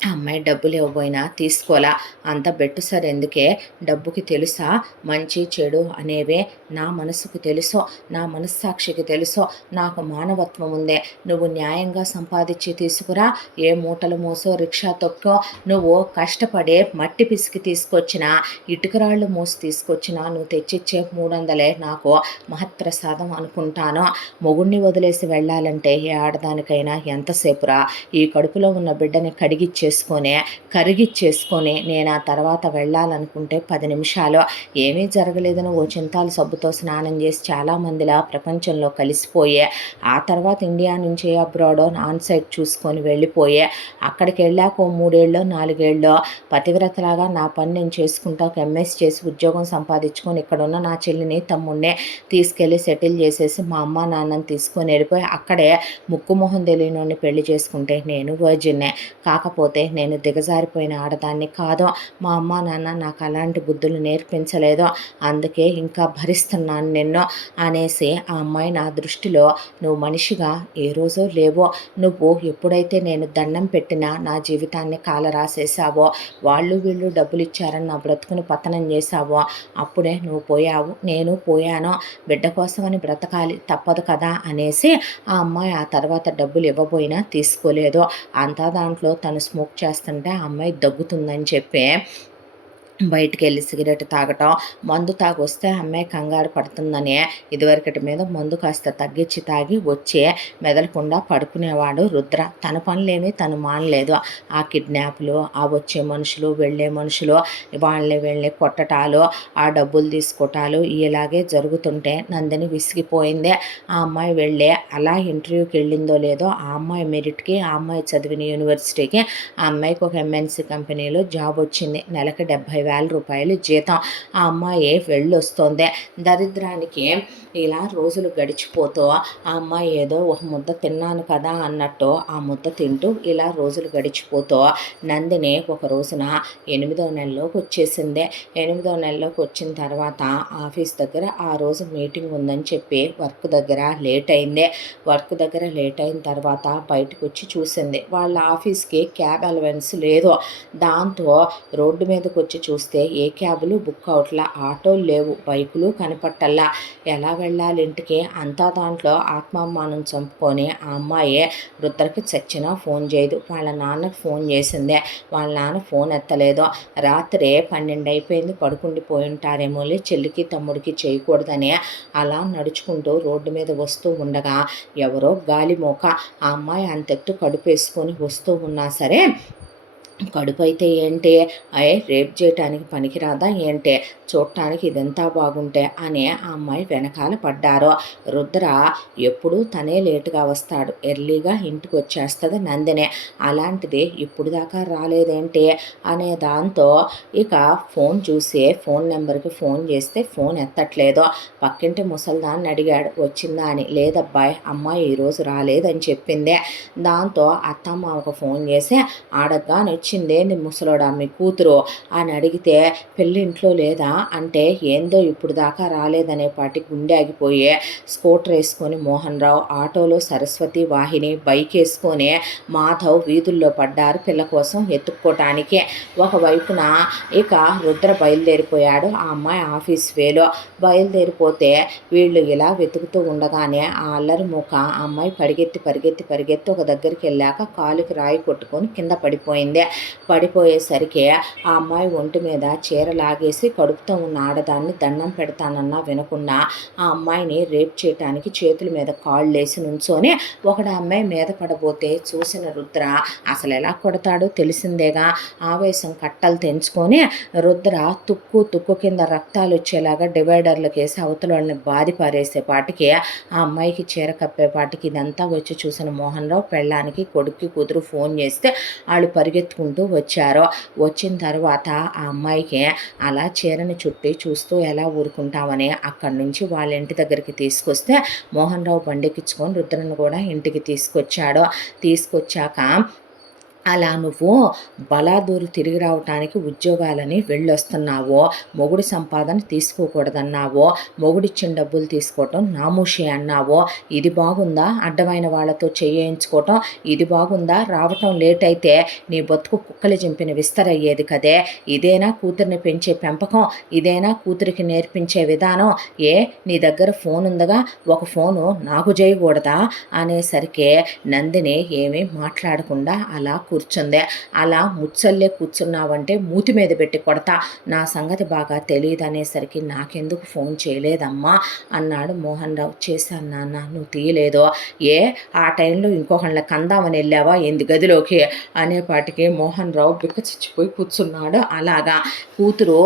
ఆ అమ్మాయి డబ్బులు ఇవ్వబోయినా తీసుకోలా, అంత బెట్టు సార్ ఎందుకే, డబ్బుకి తెలుసా మంచి చెడు అనేవే, నా మనసుకు తెలుసో, నా మనస్సాక్షికి తెలుసో, నాకు మానవత్వం ఉందే, నువ్వు న్యాయంగా సంపాదించి తీసుకురా, ఏ మూటలు మోసో రిక్షా తొక్కో, నువ్వు కష్టపడే మట్టి పిసికి తీసుకొచ్చిన ఇటుకరాళ్ళు మోసి తీసుకొచ్చిన నువ్వు తెచ్చిచ్చే 300 నాకు మహత్ప్రసాదం అనుకుంటాను, మొగుడిని వదిలేసి వెళ్ళాలంటే ఏ ఆడదానికైనా ఎంతసేపురా, ఈ కడుపులో ఉన్న బిడ్డని కరిగిచ్చేసుకొని నేను ఆ తర్వాత వెళ్ళాలనుకుంటే 10 నిమిషాలు, ఏమీ జరగలేదని ఓ చింతాలు సబ్బుతో స్నానం చేసి చాలామందిలా ప్రపంచంలో కలిసిపోయే, ఆ తర్వాత ఇండియా నుంచి అబ్రాడో ఆన్ సైట్ చూసుకొని వెళ్ళిపోయే, అక్కడికి వెళ్ళాక 3 ఏళ్ళో 4 ఏళ్ళో పతివ్రతలాగా నా పని నేను చేసుకుంటా, ఒక ఎంఎస్ చేసి ఉద్యోగం సంపాదించుకొని ఇక్కడున్న నా చెల్లిని తమ్ముడిని తీసుకెళ్ళి సెటిల్ చేసేసి మా అమ్మ నాన్నని తీసుకొని వెళ్ళిపోయి అక్కడే ముక్కు మొహం తెలియనోడిని పెళ్లి చేసుకుంటే నేను వర్జిన్నే, కాకపోతే నేను దిగజారిపోయిన ఆడదాన్ని కాదు, మా అమ్మ నాన్న నాకు అలాంటి బుద్ధులు నేర్పించలేదు, అందుకే ఇంకా భరిస్తున్నాను నిన్ను అనేసి ఆ అమ్మాయి నా దృష్టిలో నువ్వు మనిషిగా ఏ రోజో లేవో, నువ్వు ఎప్పుడైతే నేను దండం పెట్టినా నా జీవితాన్ని కాలరాసేసావో, వాళ్ళు వీళ్ళు డబ్బులు ఇచ్చారని నా బ్రతుకుని పతనం చేశావో అప్పుడే నువ్వు పోయావు, నేను పోయాను, బిడ్డ కోసమని బ్రతకాలి తప్పదు కదా అనేసి ఆ అమ్మాయి ఆ తర్వాత డబ్బులు ఇవ్వబోయినా తీసుకోలేదు, అంతా దాంట్లో తను స్మోక్ చేస్తుంటే ఆ అమ్మాయి దగ్గుతుందని చెప్పి బయటికెళ్ళి సిగరెట్ తాగటం, మందు తాగొస్తే అమ్మాయి కంగారు పడుతుందని ఇదివరకటి మీద మందు కాస్త తగ్గించి తాగి వచ్చి మెదలకుండా పడుకునేవాడు రుద్ర. తన పనులేమీ తను మానలేదు. ఆ కిడ్నాప్లు, ఆ వచ్చే మనుషులు, వెళ్ళే మనుషులు, వాళ్ళని వీళ్ళని కొట్టటాలు, ఆ డబ్బులు తీసుకోవటాలు ఇలాగే జరుగుతుంటే నందిని విసిగిపోయింది. ఆ అమ్మాయి వెళ్ళి అలా ఇంటర్వ్యూకి వెళ్ళిందో లేదో ఆ అమ్మాయి మెరిట్కి, ఆ అమ్మాయి చదివిన యూనివర్సిటీకి ఆ అమ్మాయికి ఒక ఎంఎన్సీ కంపెనీలో జాబ్ వచ్చింది. నెలకి 70,000 రూపాయలు జీతం. ఆ అమ్మాయి వెళ్ళొస్తోంది. దరిద్రానికి ఇలా రోజులు గడిచిపోతూ ఆ అమ్మాయి ఏదో ఒక ముద్ద తిన్నాను కదా అన్నట్టు ఆ ముద్ద తింటూ ఇలా రోజులు గడిచిపోతూ నందిని ఒక రోజున 8వ నెలలోకి వచ్చేసింది. 8వ నెలలోకి వచ్చిన తర్వాత ఆఫీస్ దగ్గర ఆ రోజు మీటింగ్ ఉందని చెప్పి వర్క్ దగ్గర లేట్ అయింది. వర్క్ దగ్గర లేట్ అయిన తర్వాత బయటకు వచ్చి చూసింది. వాళ్ళ ఆఫీస్కి క్యాబ్ అలవెన్స్ లేదు. దాంతో రోడ్డు మీదకి వచ్చి చూస్తే ఏ క్యాబులు బుక్ అవట్లా, ఆటోలు లేవు, బైకులు కనపట్టల్లా. ఎలా వెళ్ళాలి ఇంటికి? అంతా దాంట్లో ఆత్మాభిమానం చంపుకొని ఆ అమ్మాయి రుద్రకి చచ్చినా ఫోన్ చేయదు. వాళ్ళ నాన్నకి ఫోన్ చేసిందే, వాళ్ళ నాన్న ఫోన్ ఎత్తలేదు. రాత్రి 12 అయిపోయింది, పడుకుండిపోయి ఉంటారేమో, చెల్లికి తమ్ముడికి చేయకూడదని అలా నడుచుకుంటూ రోడ్డు మీద వస్తూ ఉండగా ఎవరో గాలి మోక ఆ అమ్మాయి అంతెత్తు కడుపేసుకొని వస్తూ ఉన్నా సరే, కడుపు అయితే ఏంటి, రేప్ చేయటానికి పనికిరాదా ఏంటి, చూడటానికి ఇదంతా బాగుంటే అని ఆ అమ్మాయి వెనకాల పడ్డారు. రుద్ర ఎప్పుడూ తనే లేటుగా వస్తాడు, ఎర్లీగా ఇంటికి వచ్చేస్తుంది నందిని. అలాంటిది ఇప్పుడు దాకా రాలేదేంటి అనే దాంతో ఇక ఫోన్ చూసి ఫోన్ నెంబర్కి ఫోన్ చేస్తే ఫోన్ ఎత్తట్లేదు. పక్కింటి ముసల్దాన్ని అడిగాడు వచ్చిందా అని. లేదబ్బాయి, అమ్మాయి ఈరోజు రాలేదని చెప్పింది. దాంతో అత్తమ్మ ఒక ఫోన్ చేసి ఆడగానే వచ్చిందేంది ముసలోడా మీ కూతురు అని అడిగితే, పెళ్ళి ఇంట్లో లేదా అంటే, ఏందో ఇప్పుడు దాకా రాలేదనే పాటి గుండె ఆగిపోయి స్కూటర్ వేసుకొని మోహన్ రావు, ఆటోలో సరస్వతి, వాహిని, బైక్ వేసుకొని మాధవ్ వీధుల్లో పడ్డారు పిల్ల కోసం ఎత్తుక్కోటానికి. ఒకవైపున ఇక రుద్ర బయలుదేరిపోయాడు. ఆ అమ్మాయి ఆఫీస్ వేలో బయలుదేరిపోతే వీళ్ళు ఇలా వెతుకుతూ ఉండగానే ఆ అల్లరి మూక ఆ అమ్మాయి పరిగెత్తి ఒక దగ్గరికి వెళ్ళాక కాలుకి రాయి కొట్టుకొని కింద పడిపోయింది. పడిపోయేసరికి ఆ అమ్మాయి ఒంటి మీద చీర లాగేసి కడుపుతో ఉన్న ఆడదాన్ని దండం పెడతానన్నా వినకుండా ఆ అమ్మాయిని రేప్ చేయటానికి చేతుల మీద కాళ్ళు వేసి నుంచొని ఒకడు అమ్మాయి మీద పడబోతే చూసిన రుద్ర అసలు ఎలా కొడతాడో తెలిసిందేగా. ఆవేశం కట్టలు తెంచుకొని రుద్ర తుక్కు కింద రక్తాలు వచ్చేలాగా డివైడర్లకు వేసి అవతల వాళ్ళని బాధి పారేసేపాటికి ఆ అమ్మాయికి చీర కప్పేపాటికి ఇదంతా వచ్చి చూసిన మోహన్ రావు పెళ్ళానికి కొడుక్కి కూతురు ఫోన్ చేస్తే వాళ్ళు పరిగెత్తుకుంటూ వచ్చారు. వచ్చిన తర్వాత ఆ అమ్మాయికి అలా చీరని చుట్టి చూస్తూ ఎలా ఊరుకుంటామని అక్కడి నుంచి వాళ్ళ ఇంటి దగ్గరికి తీసుకొస్తే మోహన్ రావు బండికిచ్చుకొని రుద్రను కూడా ఇంటికి తీసుకొచ్చాక అలా నువ్వు బలాదూరు తిరిగి రావటానికి ఉద్యోగాలని వెళ్ళొస్తున్నావో, మొగుడి సంపాదన తీసుకోకూడదన్నావో, మొగుడిచ్చిన డబ్బులు తీసుకోవటం నామూషి అన్నావో, ఇది బాగుందా? అడ్డమైన వాళ్ళతో చేయించుకోవటం ఇది బాగుందా? రావటం లేట్ అయితే నీ బతుకు కుక్కలు చింపిన విస్తరయ్యేది కదే. ఇదేనా కూతురిని పెంచే పెంపకం? ఇదేనా కూతురికి నేర్పించే విధానం? నీ దగ్గర ఫోన్ ఉందగా, ఒక ఫోను నాకు చేయకూడదా అనేసరికి నందిని ఏమీ మాట్లాడకుండా అలా కూర్చుందే. అలా ముచ్చల్లే కూర్చున్నావంటే మూతి మీద పెట్టి కొడతా, నా సంగతి బాగా తెలియదు అనేసరికి నాకెందుకు ఫోన్ చేయలేదమ్మా అన్నాడు మోహన్ రావు. చేశాను నాన్న, నువ్వు తీయలేదో. ఆ టైంలో ఇంకొకళ్ళ కందామని వెళ్ళావా ఎందు గదిలోకి అనేపాటికి మోహన్ రావు బిక్కచిచ్చిపోయి కూర్చున్నాడు. అలాగా కూతురు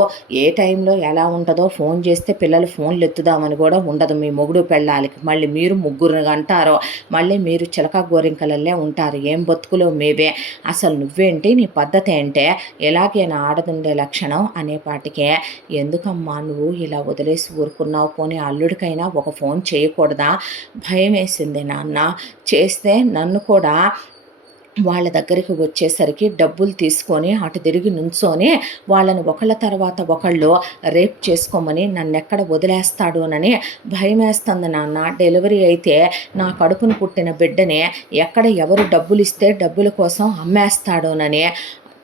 ఏ టైంలో ఎలా ఉంటుందో ఫోన్ చేస్తే పిల్లలు ఫోన్లు ఎత్తుదామని కూడా ఉండదు మీ మొగుడు పెళ్ళాలికి. మళ్ళీ మీరు ముగ్గురు అంటారు, మళ్ళీ మీరు చిలక గోరింకలల్లే ఉంటారు. ఏం బతుకులో మేవే, అసలు నువ్వేంటి, నీ పద్ధతి ఏంటే, ఎలాగైనా ఆడదుండే లక్షణం అనేపాటికే ఎందుకమ్మా నువ్వు ఇలా వదిలేసి ఊరుకున్నావు, పోనీ అల్లుడికైనా ఒక ఫోన్ చేయకూడదా? భయం వేసింది నాన్న. చేస్తే నన్ను కూడా వాళ్ళ దగ్గరికి వచ్చేసరికి డబ్బులు తీసుకొని అటు తిరిగి నుంచొని వాళ్ళని ఒకళ్ళ తర్వాత ఒకళ్ళు రేప్ చేసుకోమని నన్నెక్కడ వదిలేస్తాడోనని భయం వేస్తుంది నాన్న. డెలివరీ అయితే నా కడుపును పుట్టిన బిడ్డని ఎక్కడ ఎవరు డబ్బులు ఇస్తే డబ్బుల కోసం అమ్మేస్తాడోనని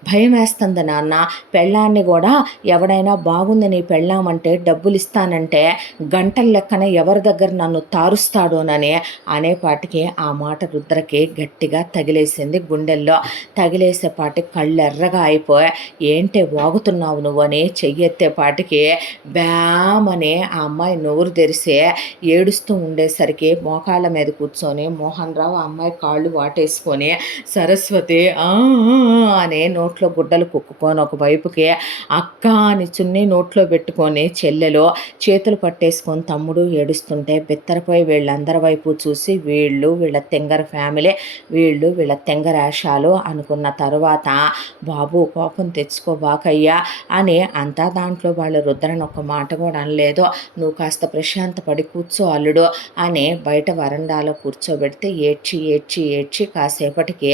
భయం వేస్తుంది నాన్న. పెళ్ళాన్ని కూడా ఎవడైనా బాగుంది నీ పెళ్ళామంటే డబ్బులు ఇస్తానంటే గంటల లెక్కన ఎవరి దగ్గర నన్ను తారుస్తాడోనని అనేపాటికి ఆ మాట రుద్రకి గట్టిగా తగిలేసింది గుండెల్లో. తగిలేసేపాటి కళ్ళెర్రగా అయిపోయి ఏంటే వాగుతున్నావు నువ్వు అని చెయ్యెత్తేపాటికి బ్యామని ఆ అమ్మాయి నోరు తెరిసి ఏడుస్తూ ఉండేసరికి మోకాళ్ళ మీద కూర్చొని మోహన్ రావు ఆ అమ్మాయి కాళ్ళు వాటేసుకొని సరస్వతి అని నోట్లో గుడ్డలు కుక్కుకొని ఒకవైపుకి అక్క అని చున్నీ నోట్లో పెట్టుకొని చెల్లెలు చేతులు పట్టేసుకొని తమ్ముడు ఏడుస్తుంటే బిత్తరపోయి వీళ్ళందరి వైపు చూసి వీళ్ళ తెంగర ఫ్యామిలీ, వీళ్ళ తెంగరాశాలు అనుకున్న తర్వాత బాబు కోపం తెచ్చుకోబాకయ్యా అని అంతా దాంట్లో వాళ్ళు రుద్రని ఒక మాట కూడా అనలేదు. నువ్వు కాస్త ప్రశాంతపడి కూర్చో అల్లుడు అని బయట వరండాలో కూర్చోబెడితే ఏడ్చి కాసేపటికి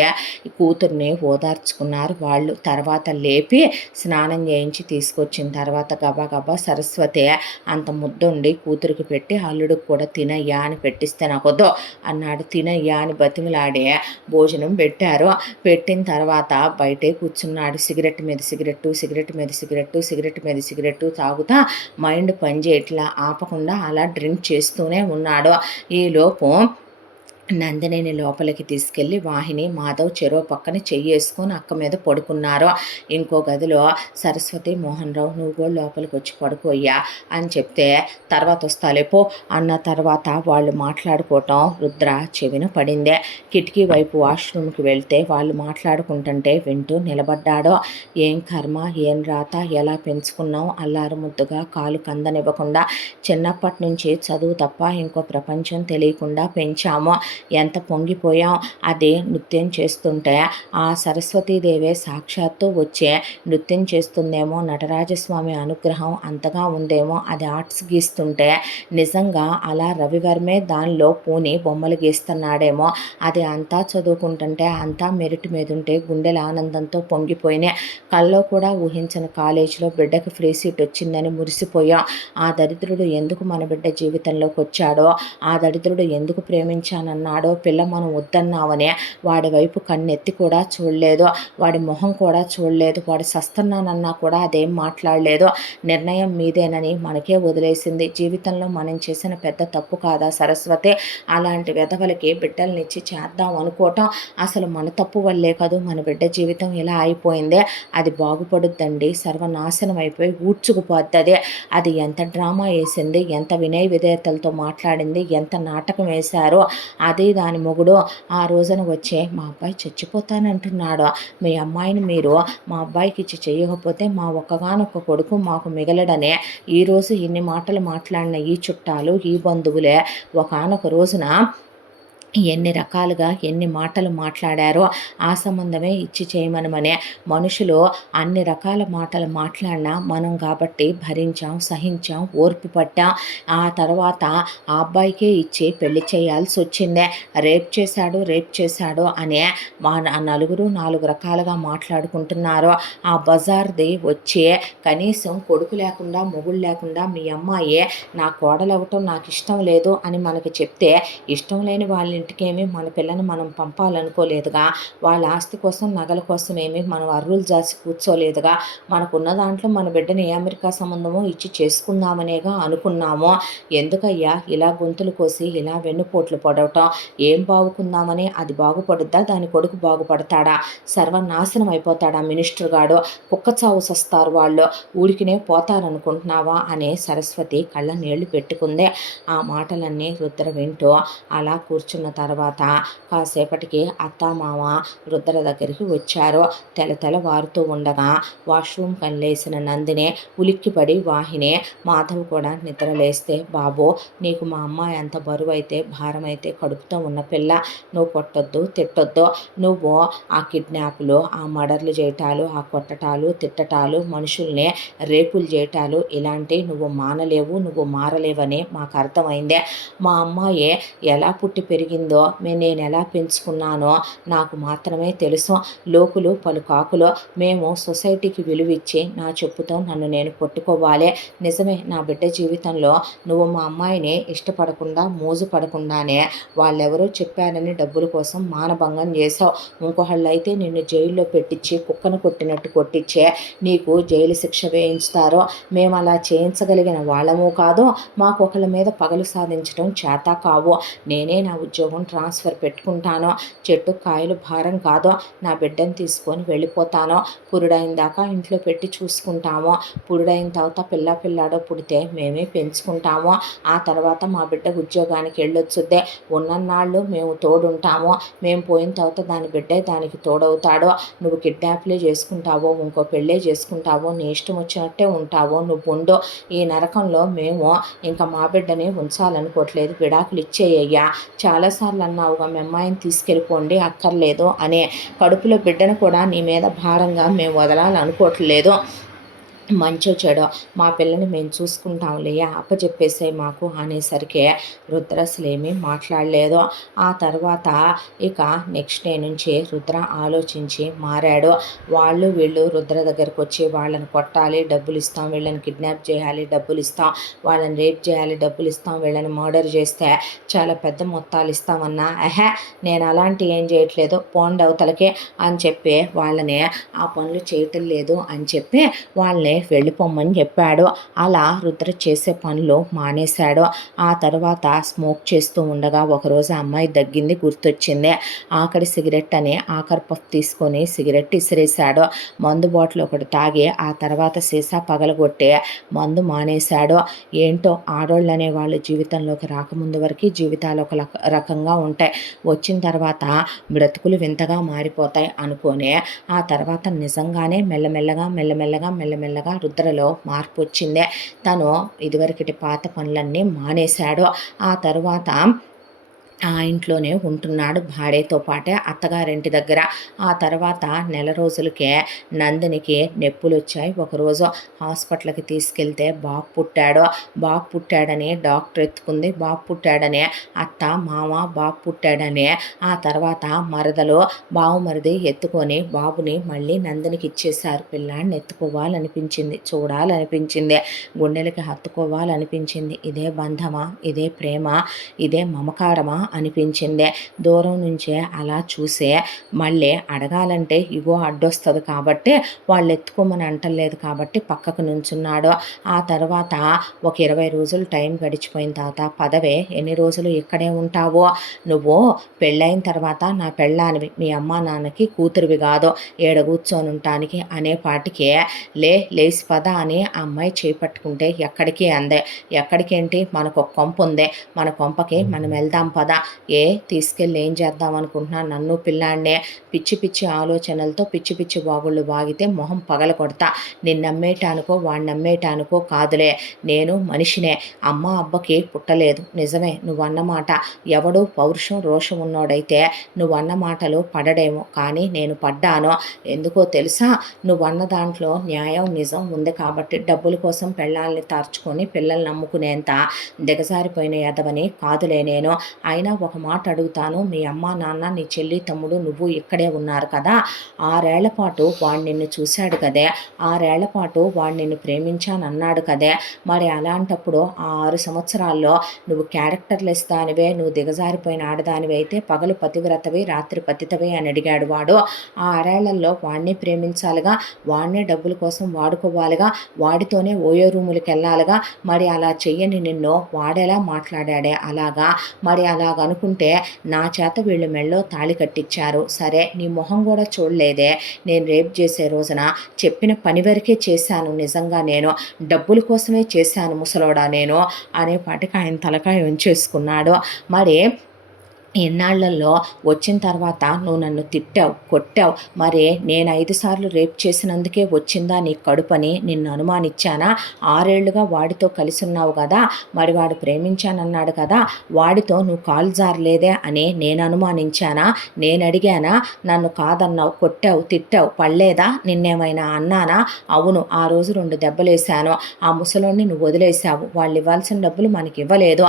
కూతుర్ని ఓదార్చుకున్నారు వాళ్ళు. తర్వాత లేపి స్నానం చేయించి తీసుకొచ్చిన తర్వాత గబా సరస్వతి అంత ముద్దుండి కూతురికి పెట్టి అల్లుడికి కూడా తినయ్యా అని పెట్టిస్తే నాకొద్దు అన్నాడు. తినయ్యా అని బతిమలాడే భోజనం పెట్టారు. పెట్టిన తర్వాత బయటే కూర్చున్నాడు. సిగరెట్ మీద సిగరెట్టు తాగుతా మైండ్ పనిచేయట్లా ఆపకుండా అలా డ్రింక్ చేస్తూనే ఉన్నాడు. ఈలోపు నందినిని లోపలికి తీసుకెళ్ళి వాహిని మాధవ్ చెరో పక్కన చెయ్యేసుకొని అక్క మీద పడుకున్నారు. ఇంకో గదిలో సరస్వతి మోహన్ రావు నువ్వు కూడా లోపలికి వచ్చి పడుకోయ్యా అని చెప్తే తర్వాత వస్తాలేపో అన్న తర్వాత వాళ్ళు మాట్లాడుకోవటం రుద్ర చెవిన పడిందే. కిటికీ వైపు వాష్రూమ్కి వెళ్తే వాళ్ళు మాట్లాడుకుంటుంటే వింటూ నిలబడ్డాడు. ఏం కర్మ ఏం రాత ఎలా పెంచుకున్నాం అల్లారు ముద్దుగా కాలు కందనివ్వకుండా చిన్నప్పటి నుంచి చదువు తప్ప ఇంకో ప్రపంచం తెలియకుండా పెంచాము. ఎంత పొంగిపోయాం. అదే నృత్యం చేస్తుంటే ఆ సరస్వతీదేవే సాక్షాత్తు వచ్చే నృత్యం చేస్తుందేమో, నటరాజస్వామి అనుగ్రహం అంతగా ఉందేమో, అది ఆర్ట్స్ గీస్తుంటే నిజంగా అలా రవివర్మే దానిలో పూని బొమ్మలు గీస్తున్నాడేమో, అది అంతా చదువుకుంటుంటే అంతా మెరిట్ మీద ఉంటే గుండెల ఆనందంతో పొంగిపోయినాయి. కల్లో కూడా ఊహించిన కాలేజీలో బిడ్డకి ఫ్రీ సీట్ వచ్చిందని మురిసిపోయాం. ఆ దరిద్రుడు ఎందుకు మన బిడ్డ జీవితంలోకి వచ్చాడో, ఆ దరిద్రుడు ఎందుకు ప్రేమించానన్నాడో, పిల్ల మనం వద్దన్నావనే వాడి వైపు కన్నెత్తి కూడా చూడలేదు, వాడి మొహం కూడా చూడలేదు, వాడు సస్తున్నానన్నా కూడా అదేం మాట్లాడలేదు. నిర్ణయం మీదేనని మనకే వదిలేసింది. జీవితంలో మనం చేసిన పెద్ద తప్పు కాదా సరస్వతి? అలాంటి వెధవలకి బిడ్డలనిచ్చి చేద్దాం అనుకోవటం అసలు మన తప్పు వల్లే కదూ మన బిడ్డ జీవితం ఇలా అయిపోయిందే. అది బాగుపడుద్దండి, సర్వనాశనం అయిపోయి ఊడ్చుకుపోద్ది. అది ఎంత డ్రామా వేసింది, ఎంత వినయ విధేయతలతో మాట్లాడింది, ఎంత నాటకం వేశారో. అది దాని మొగుడు ఆ రోజున వచ్చే మా అబ్బాయి చచ్చిపోతానంటున్నాడు, మీ అమ్మాయిని మీరు మా అబ్బాయికి ఇచ్చి చేయకపోతే మా ఒక్కగానొక్క కొడుకు మాకు మిగలడనే ఈరోజు ఇన్ని మాటలు మాట్లాడిన ఈ చుట్టాలు ఈ బంధువులే ఒకానొక రోజున ఎన్ని రకాలుగా ఎన్ని మాటలు మాట్లాడారో ఆ సంబంధమే ఇచ్చి చేయమనమనే మనుషులు అన్ని రకాల మాటలు మాట్లాడినా మనం కాబట్టి భరించాం, సహించాం, ఓర్పు పట్టాం. ఆ తర్వాత ఆ అబ్బాయికే ఇచ్చి పెళ్లి చేయాల్సి వచ్చిందే. రేప్ చేశాడు అనే మా నలుగురు నాలుగు రకాలుగా మాట్లాడుకుంటున్నారు. ఆ బజార్ది వచ్చి కనీసం కొడుకు లేకుండా మొగుడు లేకుండా మీ అమ్మాయే నా కోడలవటం నాకు ఇష్టం లేదు అని మనకి చెప్తే ఇష్టం లేని వాళ్ళ ఇంటికేమి మన పిల్లని మనం పంపాలనుకోలేదుగా, వాళ్ళ ఆస్తి కోసం నగల కోసం ఏమి మనం అర్రులు జాసి కూర్చోలేదుగా, మనకున్న దాంట్లో మన బిడ్డని ఏ అమెరికా సంబంధమో ఇచ్చి చేసుకుందామనేగా అనుకున్నాము. ఎందుకయ్యా ఇలా గొంతులు కోసి ఇలా వెన్నుపోట్లు పడవటం? ఏం బాగుకుందామని? అది బాగుపడుద్దా? దాని కొడుకు బాగుపడతాడా? సర్వనాశనం అయిపోతాడా మినిస్టర్ గాడు? కుక్క చావు సస్తారు వాళ్ళు, ఊరికినే పోతారనుకుంటున్నావా అని సరస్వతి కళ్ళ నీళ్లు పెట్టుకుందే. ఆ మాటలన్నీ రుద్ర వింటూ అలా కూర్చున్న తర్వాత కాసేపటికి అత్తామామ రుద్ర దగ్గరికి వచ్చారు. తెల వారుతూ ఉండగా వాష్రూమ్ కనిలేసిన నందిని ఉలిక్కిపడి వాహిని మాధవ్ కూడా నిద్రలేస్తే, బాబు నీకు మా అమ్మాయి అంత బరువు అయితే భారం అయితే కడుపుతో ఉన్న పిల్ల, నువ్వు కొట్టొద్దు తిట్టొద్దు, నువ్వు ఆ కిడ్నాప్లు ఆ మర్డర్లు చేయటాలు ఆ కొట్టటాలు తిట్టటాలు మనుషుల్ని రేపులు చేయటాలు ఇలాంటి నువ్వు మానలేవు, నువ్వు మారలేవని మాకు అర్థమైందే. మా అమ్మాయి ఎలా పుట్టి పెరిగింది జరిగిందో నేను ఎలా పెంచుకున్నానో నాకు మాత్రమే తెలుసు. లోకులు పలుకాకులు. మేము సొసైటీకి విలువిచ్చి నా చెప్పుతో నన్ను నేను కొట్టుకోవాలి. నిజమే, నా బిడ్డ జీవితంలో నువ్వు మా అమ్మాయిని ఇష్టపడకుండా మోజు పడకుండానే వాళ్ళెవరో చెప్పారని డబ్బుల కోసం మానభంగం చేసావు. ఇంకొకళ్ళైతే నిన్ను జైల్లో పెట్టించి కుక్కను కొట్టినట్టు కొట్టించే నీకు జైలు శిక్ష వేయించుతారో. మేము అలా చేయించగలిగిన వాళ్ళము కాదు. మాకు ఒకళ్ళ మీద పగలు సాధించడం చేత కావు. నేనే నా ఉద్యోగం ట్రాన్స్ఫర్ పెట్టుకుంటాను. చెట్టు కాయలు భారం కాదు. నా బిడ్డను తీసుకొని వెళ్ళిపోతాను. పురుడైన దాకా ఇంట్లో పెట్టి చూసుకుంటాము. పురుడైన తర్వాత పిల్లాడో పుడితే మేమే పెంచుకుంటాము. ఆ తర్వాత మా బిడ్డ ఉద్యోగానికి వెళ్ళొచ్చుద్దే. ఉన్నన్నాళ్ళు మేము తోడుంటాము. మేము పోయిన తర్వాత దాని బిడ్డే దానికి తోడవుతాడో. నువ్వు కిడ్నాప్లే చేసుకుంటావో, ఇంకో పెళ్ళే చేసుకుంటావో, నీ ఇష్టం వచ్చినట్టే ఉంటావో నువ్వు ఉండు. ఈ నరకంలో మేము ఇంకా మా బిడ్డని ఉంచాలనుకోవట్లేదు. విడాకులు ఇచ్చేయ్యా. చాలాసార్లు అన్నావుగా మీ అమ్మాయిని తీసుకెళ్ళిపోండి, అక్కర్లేదు అని. కడుపులో బిడ్డను కూడా నీ మీద భారంగా మేము వదలాలనుకోవట్లేదు. మంచో చెడో మా పిల్లని మేము చూసుకుంటాంలే, అప్పచెప్పేసాయి మాకు అనేసరికి రుద్ర అసలేమీ మాట్లాడలేదు. ఆ తర్వాత ఇక నెక్స్ట్ డే నుంచి రుద్ర ఆలోచించి మారాడు. వీళ్ళు రుద్ర దగ్గరకు వచ్చి వాళ్ళని కొట్టాలి, డబ్బులు ఇస్తాం, వీళ్ళని కిడ్నాప్ చేయాలి, డబ్బులు ఇస్తాం, వాళ్ళని రేప్ చేయాలి, డబ్బులు ఇస్తాం, వీళ్ళని మర్డర్ చేస్తే చాలా పెద్ద మొత్తాలు ఇస్తామన్నా, నేను అలాంటి ఏం చేయట్లేదు, పోండి అవతలకే అని చెప్పి వాళ్ళని ఆ పనులు చేయటం లేదు అని చెప్పి వాళ్ళని వెళ్ళిపోమ్మని చెప్పాడు. అలా రుద్ర చేసే పనులు మానేశాడు. ఆ తర్వాత స్మోక్ చేస్తూ ఉండగా ఒకరోజు అమ్మాయి దగ్గింది, గుర్తొచ్చింది. ఆఖరి సిగరెట్ అని ఆఖరి పఫ్ తీసుకొని సిగరెట్ ఇసిరేశాడు. మందు బాటిల్ ఒకటి తాగి ఆ తర్వాత సీసా పగలగొట్టి మందు మానేశాడు. ఏంటో ఆడోళ్ళు అనే వాళ్ళు జీవితంలోకి రాకముందు వరకు జీవితాలు ఒక రకంగా ఉంటాయి, వచ్చిన తర్వాత బ్రతుకులు వింతగా మారిపోతాయి అనుకొని ఆ తర్వాత నిజంగానే మెల్లమెల్లగా రుద్రలో మార్పు వచ్చిందే. తను ఇదివరకటి పాత పనులన్నీ మానేశాడు. ఆ తర్వాత ఆ ఇంట్లోనే ఉంటున్నాడు భార్యతో పాటే అత్తగారింటి దగ్గర. ఆ తర్వాత నెల రోజులకే నందినికి నొప్పులు వచ్చాయి. ఒకరోజు హాస్పిటల్కి తీసుకెళ్తే బాబు పుట్టాడని డాక్టర్ ఎత్తుకుంది. బాబు పుట్టాడని అత్త మామ బాబు పుట్టాడని ఆ తర్వాత మరదలు బావుమరిది ఎత్తుకొని బాబుని మళ్ళీ నందినికి ఇచ్చేశారు. పిల్లాడిని ఎత్తుకోవాలనిపించింది, చూడాలనిపించింది, గుండెలకి హత్తుకోవాలనిపించింది. ఇదే బంధమా, ఇదే ప్రేమ, ఇదే మమకారమా అనిపించిందే. దూరం నుంచే అలా చూసే మళ్ళీ అడగాలంటే ఇగో అడ్డొస్తుంది కాబట్టి వాళ్ళు ఎత్తుకోమని అంటలేదు కాబట్టి పక్కకు నుంచున్నాడు. ఆ తర్వాత ఒక 20 రోజులు టైం గడిచిపోయిన తర్వాత పదవే ఎన్ని రోజులు ఇక్కడే ఉంటావో, నువ్వు పెళ్ళైన తర్వాత నా పెళ్ళానివి, మీ అమ్మ నాన్నకి కూతురివి కాదు, ఏడ కూర్చొని ఉంటానికి అనేపాటికి లేచి పద అని అమ్మాయి చేపట్టుకుంటే ఎక్కడికి అందే. ఎక్కడికేంటి, మనకు ఒక కొంప ఉంది, మన కొంపకి మనం వెళ్దాం పద. తీసుకెళ్ళి ఏం చేద్దాం అనుకుంటున్నా, నన్ను పిల్లాడినే పిచ్చి ఆలోచనలతో పిచ్చి బాగుళ్ళు వాగితే మొహం పగల కొడతా. నిన్ను నమ్మేటానికో వాడిని నమ్మేటానికో కాదులే, నేను మనిషినే, అమ్మ అబ్బకి పుట్టలేదు. నిజమే నువ్వన్న మాట, ఎవడు పౌరుషం రోషం ఉన్నోడైతే నువ్వన్న మాటలు పడడేమో, కానీ నేను పడ్డాను. ఎందుకో తెలుసా, నువ్వన్న దాంట్లో న్యాయం నిజం ఉంది కాబట్టి. డబ్బుల కోసం పెళ్ళాలని తార్చుకొని పిల్లల్ని నమ్ముకునేంత దిగజారిపోయిన ఎదవని కాదులే నేను. అయినా ఒక మాట అడుగుతాను, మీ అమ్మ నాన్న నీ చెల్లి తమ్ముడు నువ్వు ఇక్కడే ఉన్నారు కదా, 6 ఏళ్ల పాటు వాడు నిన్ను చూశాడు కదే, 6 ఏళ్ల పాటు వాడు నిన్ను ప్రేమించానన్నాడు కదే, మరి అలాంటప్పుడు ఆ 6 సంవత్సరాల్లో నువ్వు క్యారెక్టర్లెస్ దానివే, నువ్వు దిగజారిపోయిన ఆడదానివి అయితే పగలు పతివ్రతవి రాత్రి పతితవి అని అడిగాడు వాడు. ఆ 6 ఏళ్లలో వాడిని ప్రేమించాలిగా, వాడినే డబ్బుల కోసం వాడుకోవాలిగా, వాడితోనే ఓయో రూములకి వెళ్ళాలిగా, మరి అలా చెయ్యని నిన్ను వాడేలా మాట్లాడాడే అలాగా, మరి అలాగనుకుంటే నా చేత వీళ్ళు మెళ్ళో తాళి కట్టించారు, సరే నీ మొహం కూడా చూడలేదే, నేను రేప్ చేసే రోజున చెప్పిన పని వరకే చేశాను, నిజంగా నేను డబ్బుల కోసమే చేశాను ముసలోడా నేను అనేపాటికి ఆయన తలకాయ ఉంచేసుకున్నాడు. మరి ఎన్నాళ్లలో వచ్చిన తర్వాత నువ్వు నన్ను తిట్టావు, కొట్టావు, మరి నేను 5 సార్లు రేప్ చేసినందుకే వచ్చిందా నీ కడుపని నిన్ను అనుమానించానా? 6 ఏళ్లుగా వాడితో కలిసి ఉన్నావు కదా, మరి వాడు ప్రేమించానన్నాడు కదా, వాడితో నువ్వు కాలు జారలేదే అని నేను అనుమానించానా? నేను అడిగానా? నన్ను కాదన్నావు, కొట్టావు, తిట్టావు, పడలేదా? నిన్నేమైనా అన్నానా? అవును, ఆ రోజు 2 దెబ్బలేశాను. ఆ ముసలోని నువ్వు వదిలేశావు, వాళ్ళు ఇవ్వాల్సిన డబ్బులు మనకి ఇవ్వలేదు,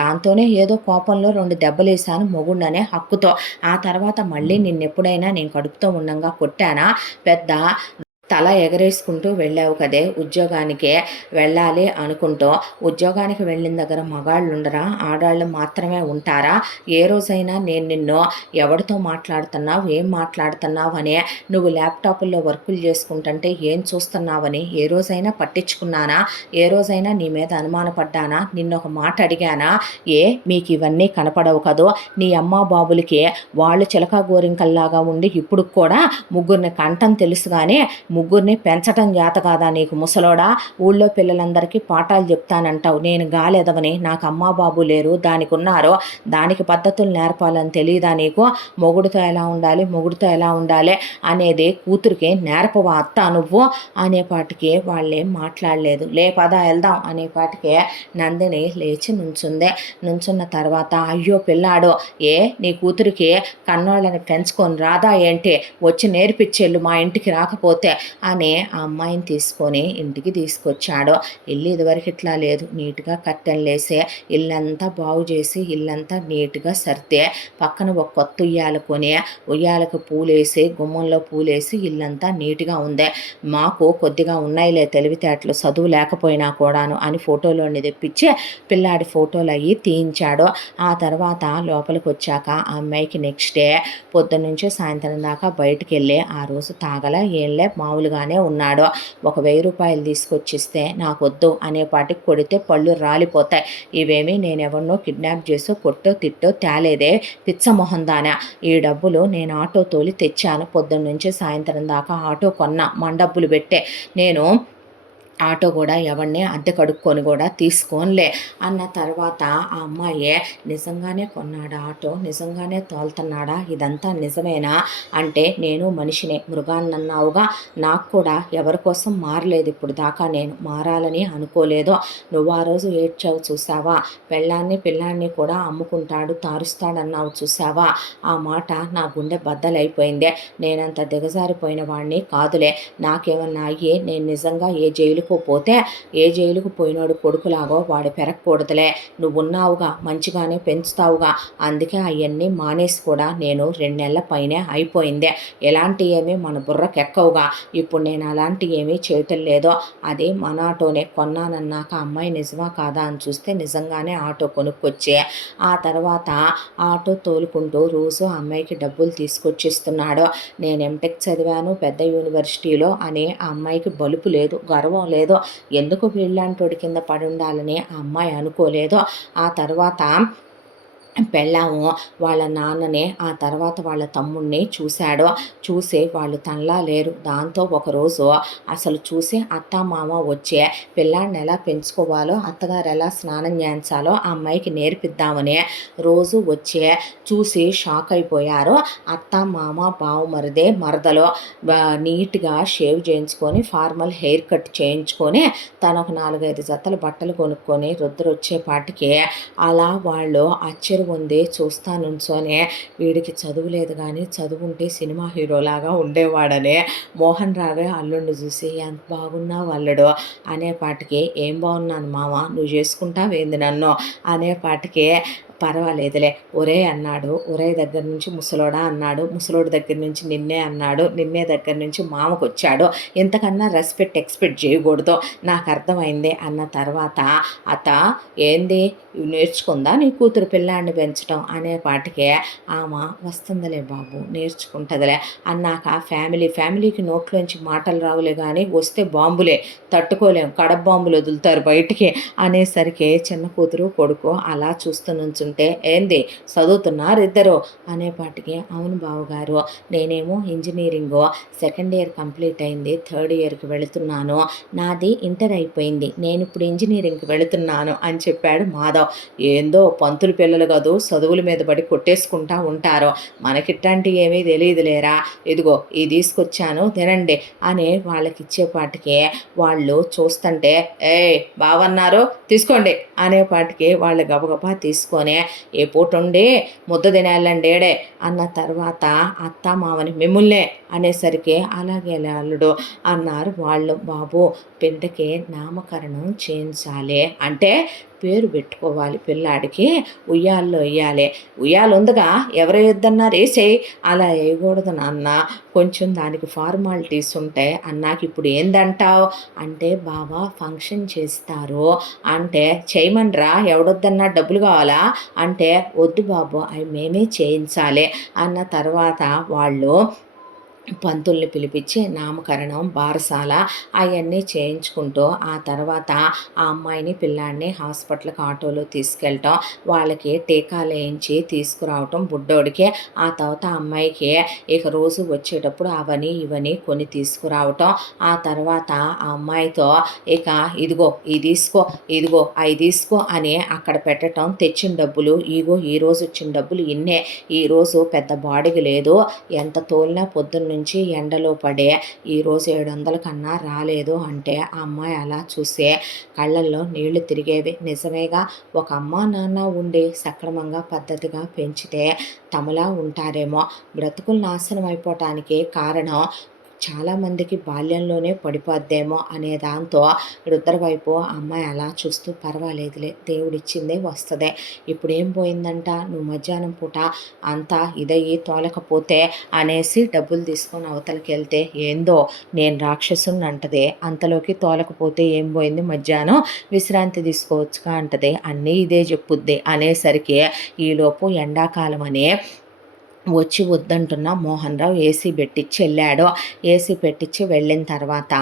దాంతోనే ఏదో కోపంలో 2 దెబ్బలేశాను, మొగుడిననే హక్కుతో. ఆ తర్వాత మళ్ళీ నిన్నెప్పుడైనా నేను కడుపుతో ఉండంగా కొట్టానా? పెద్ద తల ఎగరేసుకుంటూ వెళ్ళావు కదే ఉద్యోగానికే వెళ్ళాలి అనుకుంటూ. ఉద్యోగానికి వెళ్ళిన దగ్గర మగాళ్ళు ఉండరా? ఆడాళ్ళు మాత్రమే ఉంటారా? ఏ రోజైనా నేను నిన్ను ఎవరితో మాట్లాడుతున్నావు, ఏం మాట్లాడుతున్నావు అని, నువ్వు ల్యాప్టాప్లో వర్కులు చేసుకుంటుంటే ఏం చూస్తున్నావని ఏ రోజైనా పట్టించుకున్నానా? ఏ రోజైనా నీ మీద అనుమానపడ్డానా? నిన్నొక మాట అడిగానా? మీకు ఇవన్నీ కనపడవు కదో? నీ అమ్మ బాబులకి వాళ్ళు చిలక గోరింకల్లాగా ఉండి ఇప్పుడు కూడా ముగ్గురిని కంఠం తెలుసు కానీ ముగ్గురిని పెంచటం చేత కాదా నీకు ముసలోడా? ఊళ్ళో పిల్లలందరికీ పాఠాలు చెప్తానంటావు. నేను గాలేదవని, నాకు అమ్మా బాబు లేరు, దానికి ఉన్నారో దానికి పద్ధతులు నేర్పాలని తెలియదా నీకు? మొగుడితో ఎలా ఉండాలి, మొగుడితో ఎలా ఉండాలి అనేది కూతురికి నేర్పవా అత్త నువ్వు? అనేపాటికి వాళ్ళేం మాట్లాడలేదు. పద వెళ్దాం అనేపాటికే నందిని లేచి నుంచున్న తర్వాత, అయ్యో పిల్లాడు, నీ కూతురికి కన్నోళ్ళని పెంచుకొని రాదా ఏంటి? వచ్చి నేర్పించేళ్ళు మా ఇంటికి రాకపోతే అని ఆ అమ్మాయిని తీసుకొని ఇంటికి తీసుకొచ్చాడు. ఇల్లు ఇదివరకు ఇట్లా లేదు, నీట్గా కర్టెన్లు వేసే, ఇల్లంతా బాగు చేసి ఇల్లంతా నీట్గా సర్దే, పక్కన ఒక కొత్త ఉయ్యాల కొని ఉయ్యాలకు పూలేసి గుమ్మంలో పూలేసి ఇల్లంతా నీట్గా ఉంది. మాకు కొద్దిగా ఉన్నాయిలే తెలివితేటలు, చదువు లేకపోయినా కూడాను అని ఫోటోలోని తెప్పించి పిల్లాడి ఫోటోలు అయ్యి తీయించాడు. ఆ తర్వాత లోపలికి వచ్చాక ఆ అమ్మాయికి నెక్స్ట్ డే పొద్దున్నుంచి సాయంత్రం దాకా బయటికి వెళ్ళి ఆ రోజు తాగల ఏంలే మామూలుగానే ఉన్నాడు. ఒక 1000 రూపాయలు తీసుకొచ్చిస్తే నాకొద్దు అనేపాటికి కొడితే పళ్ళు రాలిపోతాయి. ఇవేమీ నేనెవరినో కిడ్నాప్ చేసో కొట్టో తిట్టో తేలేదే పిచ్చమొహం దానా. ఈ డబ్బులు నేను ఆటో తోలి తెచ్చాను. పొద్దున్నుంచి సాయంత్రం దాకా ఆటో కొన్నా మండబ్బులు పెట్టే. నేను ఆటో కూడా ఎవరిని అద్దె కడుక్కొని కూడా తీసుకోనిలే అన్న తర్వాత ఆ అమ్మాయి నిజంగానే కొన్నాడా ఆటో, నిజంగానే తోలుతున్నాడా, ఇదంతా నిజమేనా అంటే, నేను మనిషినే, మృగాన్నన్నావుగా, నాకు కూడా ఎవరి కోసం మారలేదు ఇప్పుడు దాకా, నేను మారాలని అనుకోలేదు. నువ్వు ఆ రోజు ఏడ్చావు చూసావా, పిల్లాన్ని కూడా అమ్ముకుంటాడు తారుస్తాడన్నావు చూసావా, ఆ మాట నా గుండె బద్దలైపోయిందే. నేనంత దిగజారిపోయిన వాడిని కాదులే. నాకేమన్నా అయ్యి నేను నిజంగా ఏ జైలుకు పోయినోడు కొడుకులాగో వాడు పెరగకూడదులే. నువ్వున్నావుగా, మంచిగానే పెంచుతావుగా, అందుకే అవన్నీ మానేసి కూడా నేను 2 నెలల పైనే అయిపోయిందే. ఎలాంటి ఏమీ మన బుర్రకెక్కవుగా. ఇప్పుడు నేను అలాంటి ఏమీ చేయటం లేదో. అది మన ఆటోనే. కొన్నానన్నాక అమ్మాయి నిజమా కాదా అని చూస్తే నిజంగానే ఆటో కొనుక్కొచ్చి ఆ తర్వాత ఆటో తోలుకుంటూ రోజు అమ్మాయికి డబ్బులు తీసుకొచ్చిస్తున్నాడు. నేను ఎంటెక్ చదివాను పెద్ద యూనివర్సిటీలో అని ఆ అమ్మాయికి బలుపు లేదు, గర్వం లేదు. ఎందుకు వీళ్ళంటోడి కింద పడి ఉండాలని ఆ అమ్మాయి అనుకోలేదు. ఆ తర్వాత పెళ్ళాము వాళ్ళ నాన్ననే ఆ తర్వాత వాళ్ళ తమ్ముడిని చూసి వాళ్ళు తనలా లేరు. దాంతో ఒకరోజు అసలు చూసి అత్త మామ వచ్చే పిల్లాడిని ఎలా పెంచుకోవాలో, అత్తగారు ఎలా స్నానం చేయించాలో ఆ అమ్మాయికి నేర్పిద్దామని రోజు చూసి షాక్ అయిపోయారు. అత్త మామ బావమరిదే మరదలో నీట్గా షేవ్ చేయించుకొని ఫార్మల్ హెయిర్ కట్ చేయించుకొని తను ఒక 4-5 జతలు బట్టలు కొనుక్కొని వచ్చేపాటికి అలా వాళ్ళు ఉంది చూస్తా నుంచోనే, వీడికి చదువు లేదు కానీ చదువుంటే సినిమా హీరోలాగా ఉండేవాడనే. మోహన్ రావే అల్లుడిని చూసి ఎంత బాగున్నావు అల్లుడు అనేపాటికి, ఏం బాగున్నాను మామ, నువ్వు చేసుకుంటావేంది నన్ను అనేపాటికి, పర్వాలేదులే ఒరే అన్నాడు. ఒరే దగ్గర నుంచి ముసలోడా అన్నాడు. ముసలోడి దగ్గర నుంచి నిన్నే అన్నాడు. నిన్నే దగ్గర నుంచి మామకు వచ్చాడు. ఇంతకన్నా ఎక్స్పెక్ట్ చేయకూడదు, నాకు అర్థమైంది అన్న తర్వాత, ఏంది నేర్చుకుందా నీ కూతురు పిల్లాడిని పెంచడం అనేపాటికే, ఆమె వస్తుందిలే బాబు నేర్చుకుంటుందిలే అన్నాక, ఫ్యామిలీకి నోట్లోంచి మాటలు రావులే కానీ వస్తే బాంబులే, తట్టుకోలేం, కడప బాంబులు వదులుతారు బయటికి అనేసరికి చిన్న కూతురు కొడుకు అలా చూస్తూ నుంచుంటే, ఏంది చదువుతున్నారు ఇద్దరు అనేపాటికి, అవును బావగారు, నేనేమో ఇంజనీరింగ్ సెకండ్ ఇయర్ కంప్లీట్ అయింది, థర్డ్ ఇయర్కి వెళుతున్నాను, నాది ఇంటర్ అయిపోయింది, నేను ఇప్పుడు ఇంజనీరింగ్కి వెళుతున్నాను అని చెప్పాడు మాధవ్. ఏందో పంతులు పిల్లలు కాదు, చదువుల మీద పడి కొట్టేసుకుంటా ఉంటారు, మనకిట్లాంటివి ఏమీ తెలియదులేరా, ఇదిగో ఇది తీసుకొచ్చాను తినండి అని వాళ్ళకి ఇచ్చేపాటికి వాళ్ళు చూస్తుంటే, బావన్నారు తీసుకోండి అనేపాటికి వాళ్ళు గబగబా తీసుకొని, ఏ పూటుండి ముద్ద తినేళ్ళండి ఏడే అన్న తర్వాత అత్త మామని మిమ్ముల్నే అనేసరికి, అలాగే అల్లుడు అన్నారు వాళ్ళు. బాబు బిడ్డకి నామకరణం చేయించాలి అంటే పేరు పెట్టుకోవాలి పిల్లాడికి, ఉయ్యాల్లో వేయాలి. ఉయ్యాలు ఉందిగా ఎవరు వేయొద్దన్నారు, వేసేయి. అలా వేయకూడదు నాన్న, కొంచెం దానికి ఫార్మాలిటీస్ ఉంటాయి. అన్నాకి ఇప్పుడు ఏందంటావు అంటే, బాబా ఫంక్షన్ చేస్తారు అంటే చేయమనరా, ఎవడొద్దన్నా, డబ్బులు కావాలా అంటే, వద్దు బాబు అవి మేమే చేయించాలి అన్న తర్వాత వాళ్ళు పంతుల్ని పిలిపించి నామకరణం, బారసాల అవన్నీ చేయించుకుంటూ ఆ తర్వాత ఆ అమ్మాయిని పిల్లాడిని హాస్పిటల్కి ఆటోలో తీసుకెళ్ళటం, వాళ్ళకి టీకాలు వేయించి తీసుకురావటం బుడ్డోడికి. ఆ తర్వాత అమ్మాయికి ఇక రోజు వచ్చేటప్పుడు అవని ఇవని కొని తీసుకురావటం. ఆ తర్వాత ఆ అమ్మాయితో ఇక ఇదిగో ఇది తీసుకో, ఇదిగో అవి తీసుకో అని అక్కడ పెట్టడం. తెచ్చిన డబ్బులు ఇగో ఈరోజు వచ్చిన డబ్బులు ఇన్నే, ఈరోజు పెద్ద బాడిగ లేదు, ఎంత తోలినా పొద్దున్న నుంచి ఎండలో పడే ఈరోజు 700 కన్నా రాలేదు అంటే ఆ అమ్మాయి అలా చూసే కళ్ళల్లో నీళ్లు తిరిగేవి. నిజమేగా, ఒక అమ్మ నాన్న ఉండి సక్రమంగా పద్ధతిగా పెంచితే తమలా ఉంటారేమో. బ్రతుకులు నాశనం అయిపోవటానికి కారణం చాలామందికి బాల్యంలోనే పడిపోద్దేమో అనే దాంతో రుద్ర వైపు అమ్మాయి అలా చూస్తూ, పర్వాలేదులే దేవుడిచ్చిందే వస్తుంది, ఇప్పుడేం పోయిందంట, నువ్వు మధ్యాహ్నం పూట అంతా ఇదయ్యి తోలకపోతే అనేసి డబ్బులు తీసుకొని అవతలకి వెళ్తే, ఏందో నేను రాక్షసుని అంటది, అంతలోకి తోలకపోతే ఏం పోయింది, మధ్యాహ్నం విశ్రాంతి తీసుకోవచ్చుగా అంటది, అన్నీ ఇదే చెప్పుద్ది అనేసరికి ఈలోపు ఎండాకాలం అనే వచ్చి వద్దంటున్న మోహన్ రావు ఏసీ పెట్టించి వెళ్ళాడు. ఏసీ పెట్టించి వెళ్ళిన తర్వాత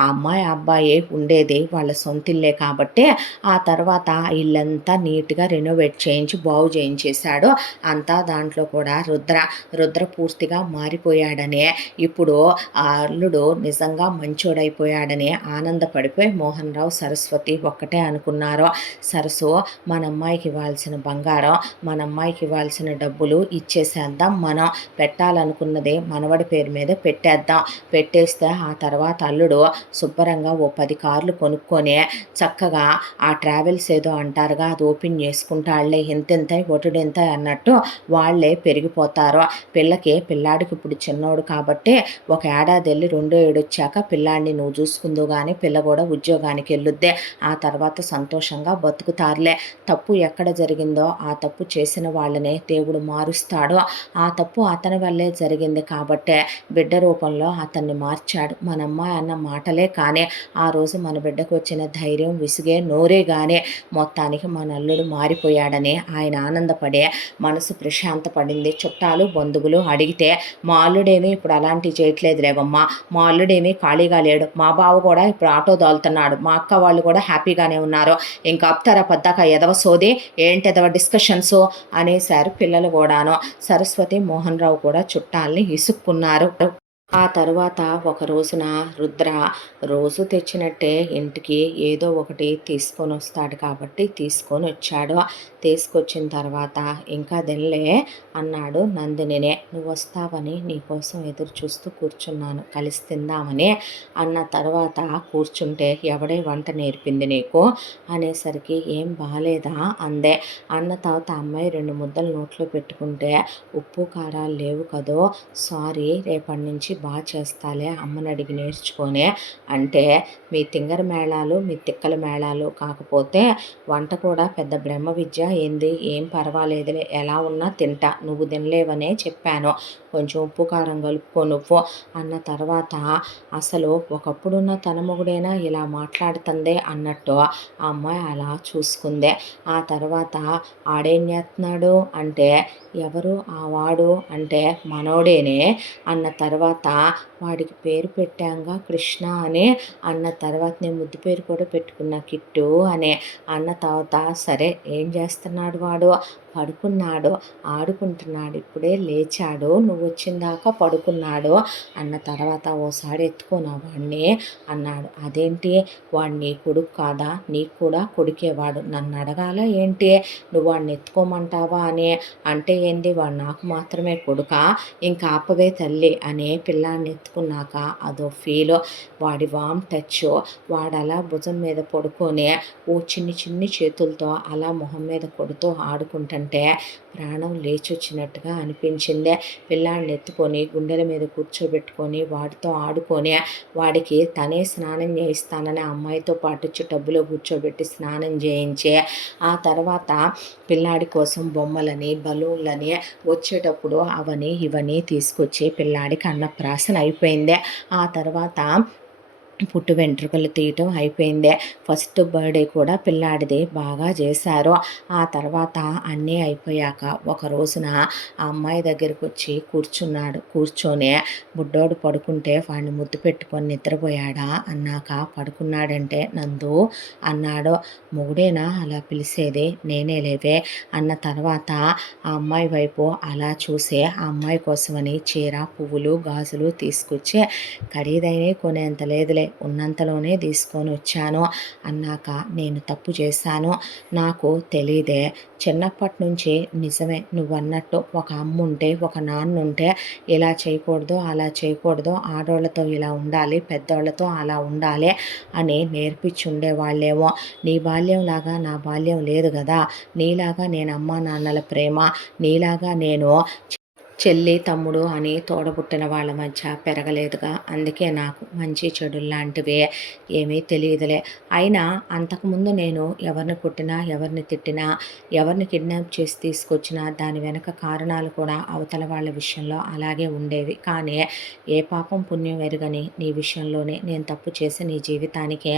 ఆ అమ్మాయి అబ్బాయి ఉండేది వాళ్ళ సొంత ఇల్లే కాబట్టి ఆ తర్వాత ఇల్లంతా నీట్గా రెనోవేట్ చేయించి బాగు చేయించేశాడు. అంతా దాంట్లో కూడా రుద్ర పూర్తిగా మారిపోయాడని, ఇప్పుడు ఆ అల్లుడు నిజంగా మంచోడైపోయాడని ఆనందపడిపోయి మోహన్ రావు సరస్వతి ఒక్కటే అనుకున్నారు. సరస్సు, మన అమ్మాయికి ఇవ్వాల్సిన బంగారం, మన అమ్మాయికి ఇవ్వాల్సిన డబ్బులు ఇచ్చేసేద్దాం, మనం పెట్టాలనుకున్నది మనవడి పేరు మీద పెట్టేద్దాం, పెట్టేస్తే ఆ తర్వాత అల్లుడు శుభ్రంగా ఓ 10 కార్లు కొనుక్కొని చక్కగా ఆ ట్రావెల్స్ ఏదో అంటారుగా అది ఓపెన్ చేసుకుంటాళ్లే, ఎంతెంత ఒటుడెంత అన్నట్టు వాళ్ళే పెరిగిపోతారు. పిల్లాడికి ఇప్పుడు చిన్నోడు కాబట్టి ఒక ఏడాది వెళ్ళి 2వ ఏడు వచ్చాక పిల్లాడిని నువ్వు చూసుకుందు కానీ పిల్ల కూడా ఉద్యోగానికి వెళ్ళొద్దే, ఆ తర్వాత సంతోషంగా బతుకుతారులే. తప్పు ఎక్కడ జరిగిందో ఆ తప్పు చేసిన వాళ్ళనే దేవుడు మారుస్తాడు. ఆ తప్పు అతని వల్లే జరిగింది కాబట్టే బిడ్డ రూపంలో అతన్ని మార్చాడు. మన అమ్మాయి అన్న మాటలే కానీ ఆ రోజు మన బిడ్డకు వచ్చిన ధైర్యం, విసిగే నోరే కానీ మొత్తానికి మన అల్లుడు మారిపోయాడని ఆయన ఆనందపడే మనసు ప్రశాంతపడింది. చుట్టాలు బంధువులు అడిగితే, మా అల్లుడేమీ ఇప్పుడు అలాంటివి చేయట్లేదు లేవమ్మా, మా అల్లుడేమీ ఖాళీగా లేడు, మా బావ కూడా ఇప్పుడు ఆటో దోలుతున్నాడు, మా అక్క వాళ్ళు కూడా హ్యాపీగానే ఉన్నారు, ఇంకా అప్తారా పద్దాక ఎదవ సోది ఏంటి ఎదవ డిస్కషన్స్ అనేసారు పిల్లలు కూడాను. సరస్వతి మోహన్ రావు కూడా చుట్టాలని ఇసుక్కున్నారు. ఆ తరువాత ఒక రోజున రుద్ర రోజు తెచ్చినట్టే ఇంటికి ఏదో ఒకటి తీసుకొని వస్తాడు కాబట్టి తీసుకొని వచ్చాడు. తీసుకొచ్చిన తర్వాత ఇంకా తినలే అన్నాడు నందినినే, నువ్వు వస్తావని నీకోసం ఎదురు చూస్తూ కూర్చున్నాను, కలిసి తిందామని అన్న తర్వాత కూర్చుంటే, ఎవడే వంట నేర్పింది నీకు అనేసరికి ఏం బాగాలేదా అందే. అన్న తర్వాత అమ్మాయి 2 ముద్దలు నోట్లో పెట్టుకుంటే, ఉప్పు కారాలు లేవు కదో, సారీ, రేపటి నుంచి బాగా చేస్తాలే, అమ్మని అడిగి నేర్చుకొని అంటే, మీ తింగర మేళాలు మీ తిక్కల మేళాలు కాకపోతే వంట కూడా పెద్ద బ్రహ్మ విద్య ఏంది, ఏం పర్వాలేదులే, ఎలా ఉన్నా తింటా, నువ్వు తినలేవనే చెప్పాను, కొంచెం ఉప్పు కారం కలుపుకో నువ్వు అన్న తర్వాత అసలు ఒకప్పుడున్న తన మొగుడైనా ఇలా మాట్లాడుతుందే అన్నట్టు ఆ అమ్మాయి అలా చూసుకుందే. ఆ తర్వాత ఆడేం చేస్తున్నాడు అంటే, ఎవరు ఆ వాడు అంటే మనోడేనే అన్న తర్వాత, వాడికి పేరు పెట్టాంగా కృష్ణ అని అన్న తర్వాత, నేను ముద్దు పేరు కూడా పెట్టుకున్నా కిట్టు అని అన్న తర్వాత, సరే ఏం చేస్తున్నాడు వాడు, పడుకున్నాడు, ఆడుకుంటున్నాడు, ఇప్పుడే లేచాడు, నువ్వు వచ్చిన దాకా పడుకున్నాడు అన్న తర్వాత, ఓసారి ఎత్తుకోనా వాడిని అన్నాడు. అదేంటి, వాడు నీ కొడుకు కాదా, నీకు కూడా కొడుకేవాడు, నన్ను అడగాల ఏంటి, నువ్వు వాడిని ఎత్తుకోమంటావా అని అంటే, ఏంది వాడు నాకు మాత్రమే కొడుకా, ఇంకా ఆపవే తల్లి అని పిల్లాన్ని ఎత్తుకున్నాక అదో ఫీల్, వాడి వామ్ టచ్, వాడు అలా భుజం మీద పడుకొని ఓ చిన్ని చిన్ని చేతులతో అలా మొహం మీద కొడుతూ ఆడుకుంటుంటే చూస్తుంటే ప్రాణం లేచొచ్చినట్టుగా అనిపించిందే. పిల్లాడిని ఎత్తుకొని గుండెల మీద కూర్చోబెట్టుకొని వాడితో ఆడుకొని వాడికి తనే స్నానం చేయిస్తానని అమ్మాయితో పాటు టబ్బులో కూర్చోబెట్టి స్నానం చేయించి ఆ తర్వాత పిల్లాడి కోసం బొమ్మలని బలూన్లని వచ్చేటప్పుడు అవని ఇవని తీసుకొచ్చి పిల్లాడికి అన్నప్రాసన అయిపోయింది. ఆ తర్వాత పుట్టు వెంట్రుకలు తీయటం అయిపోయింది. ఫస్ట్ బర్త్డే కూడా పిల్లాడిది బాగా చేశారు. ఆ తర్వాత అన్నీ అయిపోయాక ఒక రోజున ఆ అమ్మాయి దగ్గరికి వచ్చి కూర్చున్నాడు. కూర్చొని బుడ్డోడు పడుకుంటే వాడిని ముద్దు పెట్టుకొని నిద్రపోయాడా అన్నాక పడుకున్నాడంటే నందు అన్నాడు. మొగుడేనా అలా పిలిచేది? నేనే లేవే అన్న తర్వాత ఆ అమ్మాయి వైపు అలా చూసే ఆ అమ్మాయి కోసమని చీర పువ్వులు గాజులు తీసుకొచ్చి ఖరీదైనవి కొనేంత లేదులే ఉన్నంతలోనే తీసుకొని వచ్చాను అన్నాక నేను తప్పు చేశాను, నాకు తెలీదే. చిన్నప్పటి నుంచి నిజమే నువ్వన్నట్టు ఒక అమ్మ ఉంటే ఒక నాన్న ఉంటే ఇలా చేయకూడదు అలా చేయకూడదు, ఆడోళ్ళతో ఇలా ఉండాలి పెద్దోళ్ళతో అలా ఉండాలి అని నేర్పించి ఉండేవాళ్ళేమో. నీ బాల్యంలాగా నా బాల్యం లేదు కదా, నీలాగా నేను అమ్మా నాన్నల ప్రేమ, నీలాగా నేను చెల్లి తమ్ముడు అని తోడబుట్టిన వాళ్ళ మధ్య పెరగలేదుగా. అందుకే నాకు మంచి చెడుల్లాంటివే ఏమీ తెలియదులే. అయినా అంతకుముందు నేను ఎవరిని కొట్టినా ఎవరిని తిట్టినా ఎవరిని కిడ్నాప్ చేసి తీసుకొచ్చినా దాని వెనక కారణాలు కూడా అవతల వాళ్ళ విషయంలో అలాగే ఉండేవి. కానీ ఏ పాపం పుణ్యం ఎరుగని నీ విషయంలోనే నేను తప్పు చేసి నీ జీవితానికే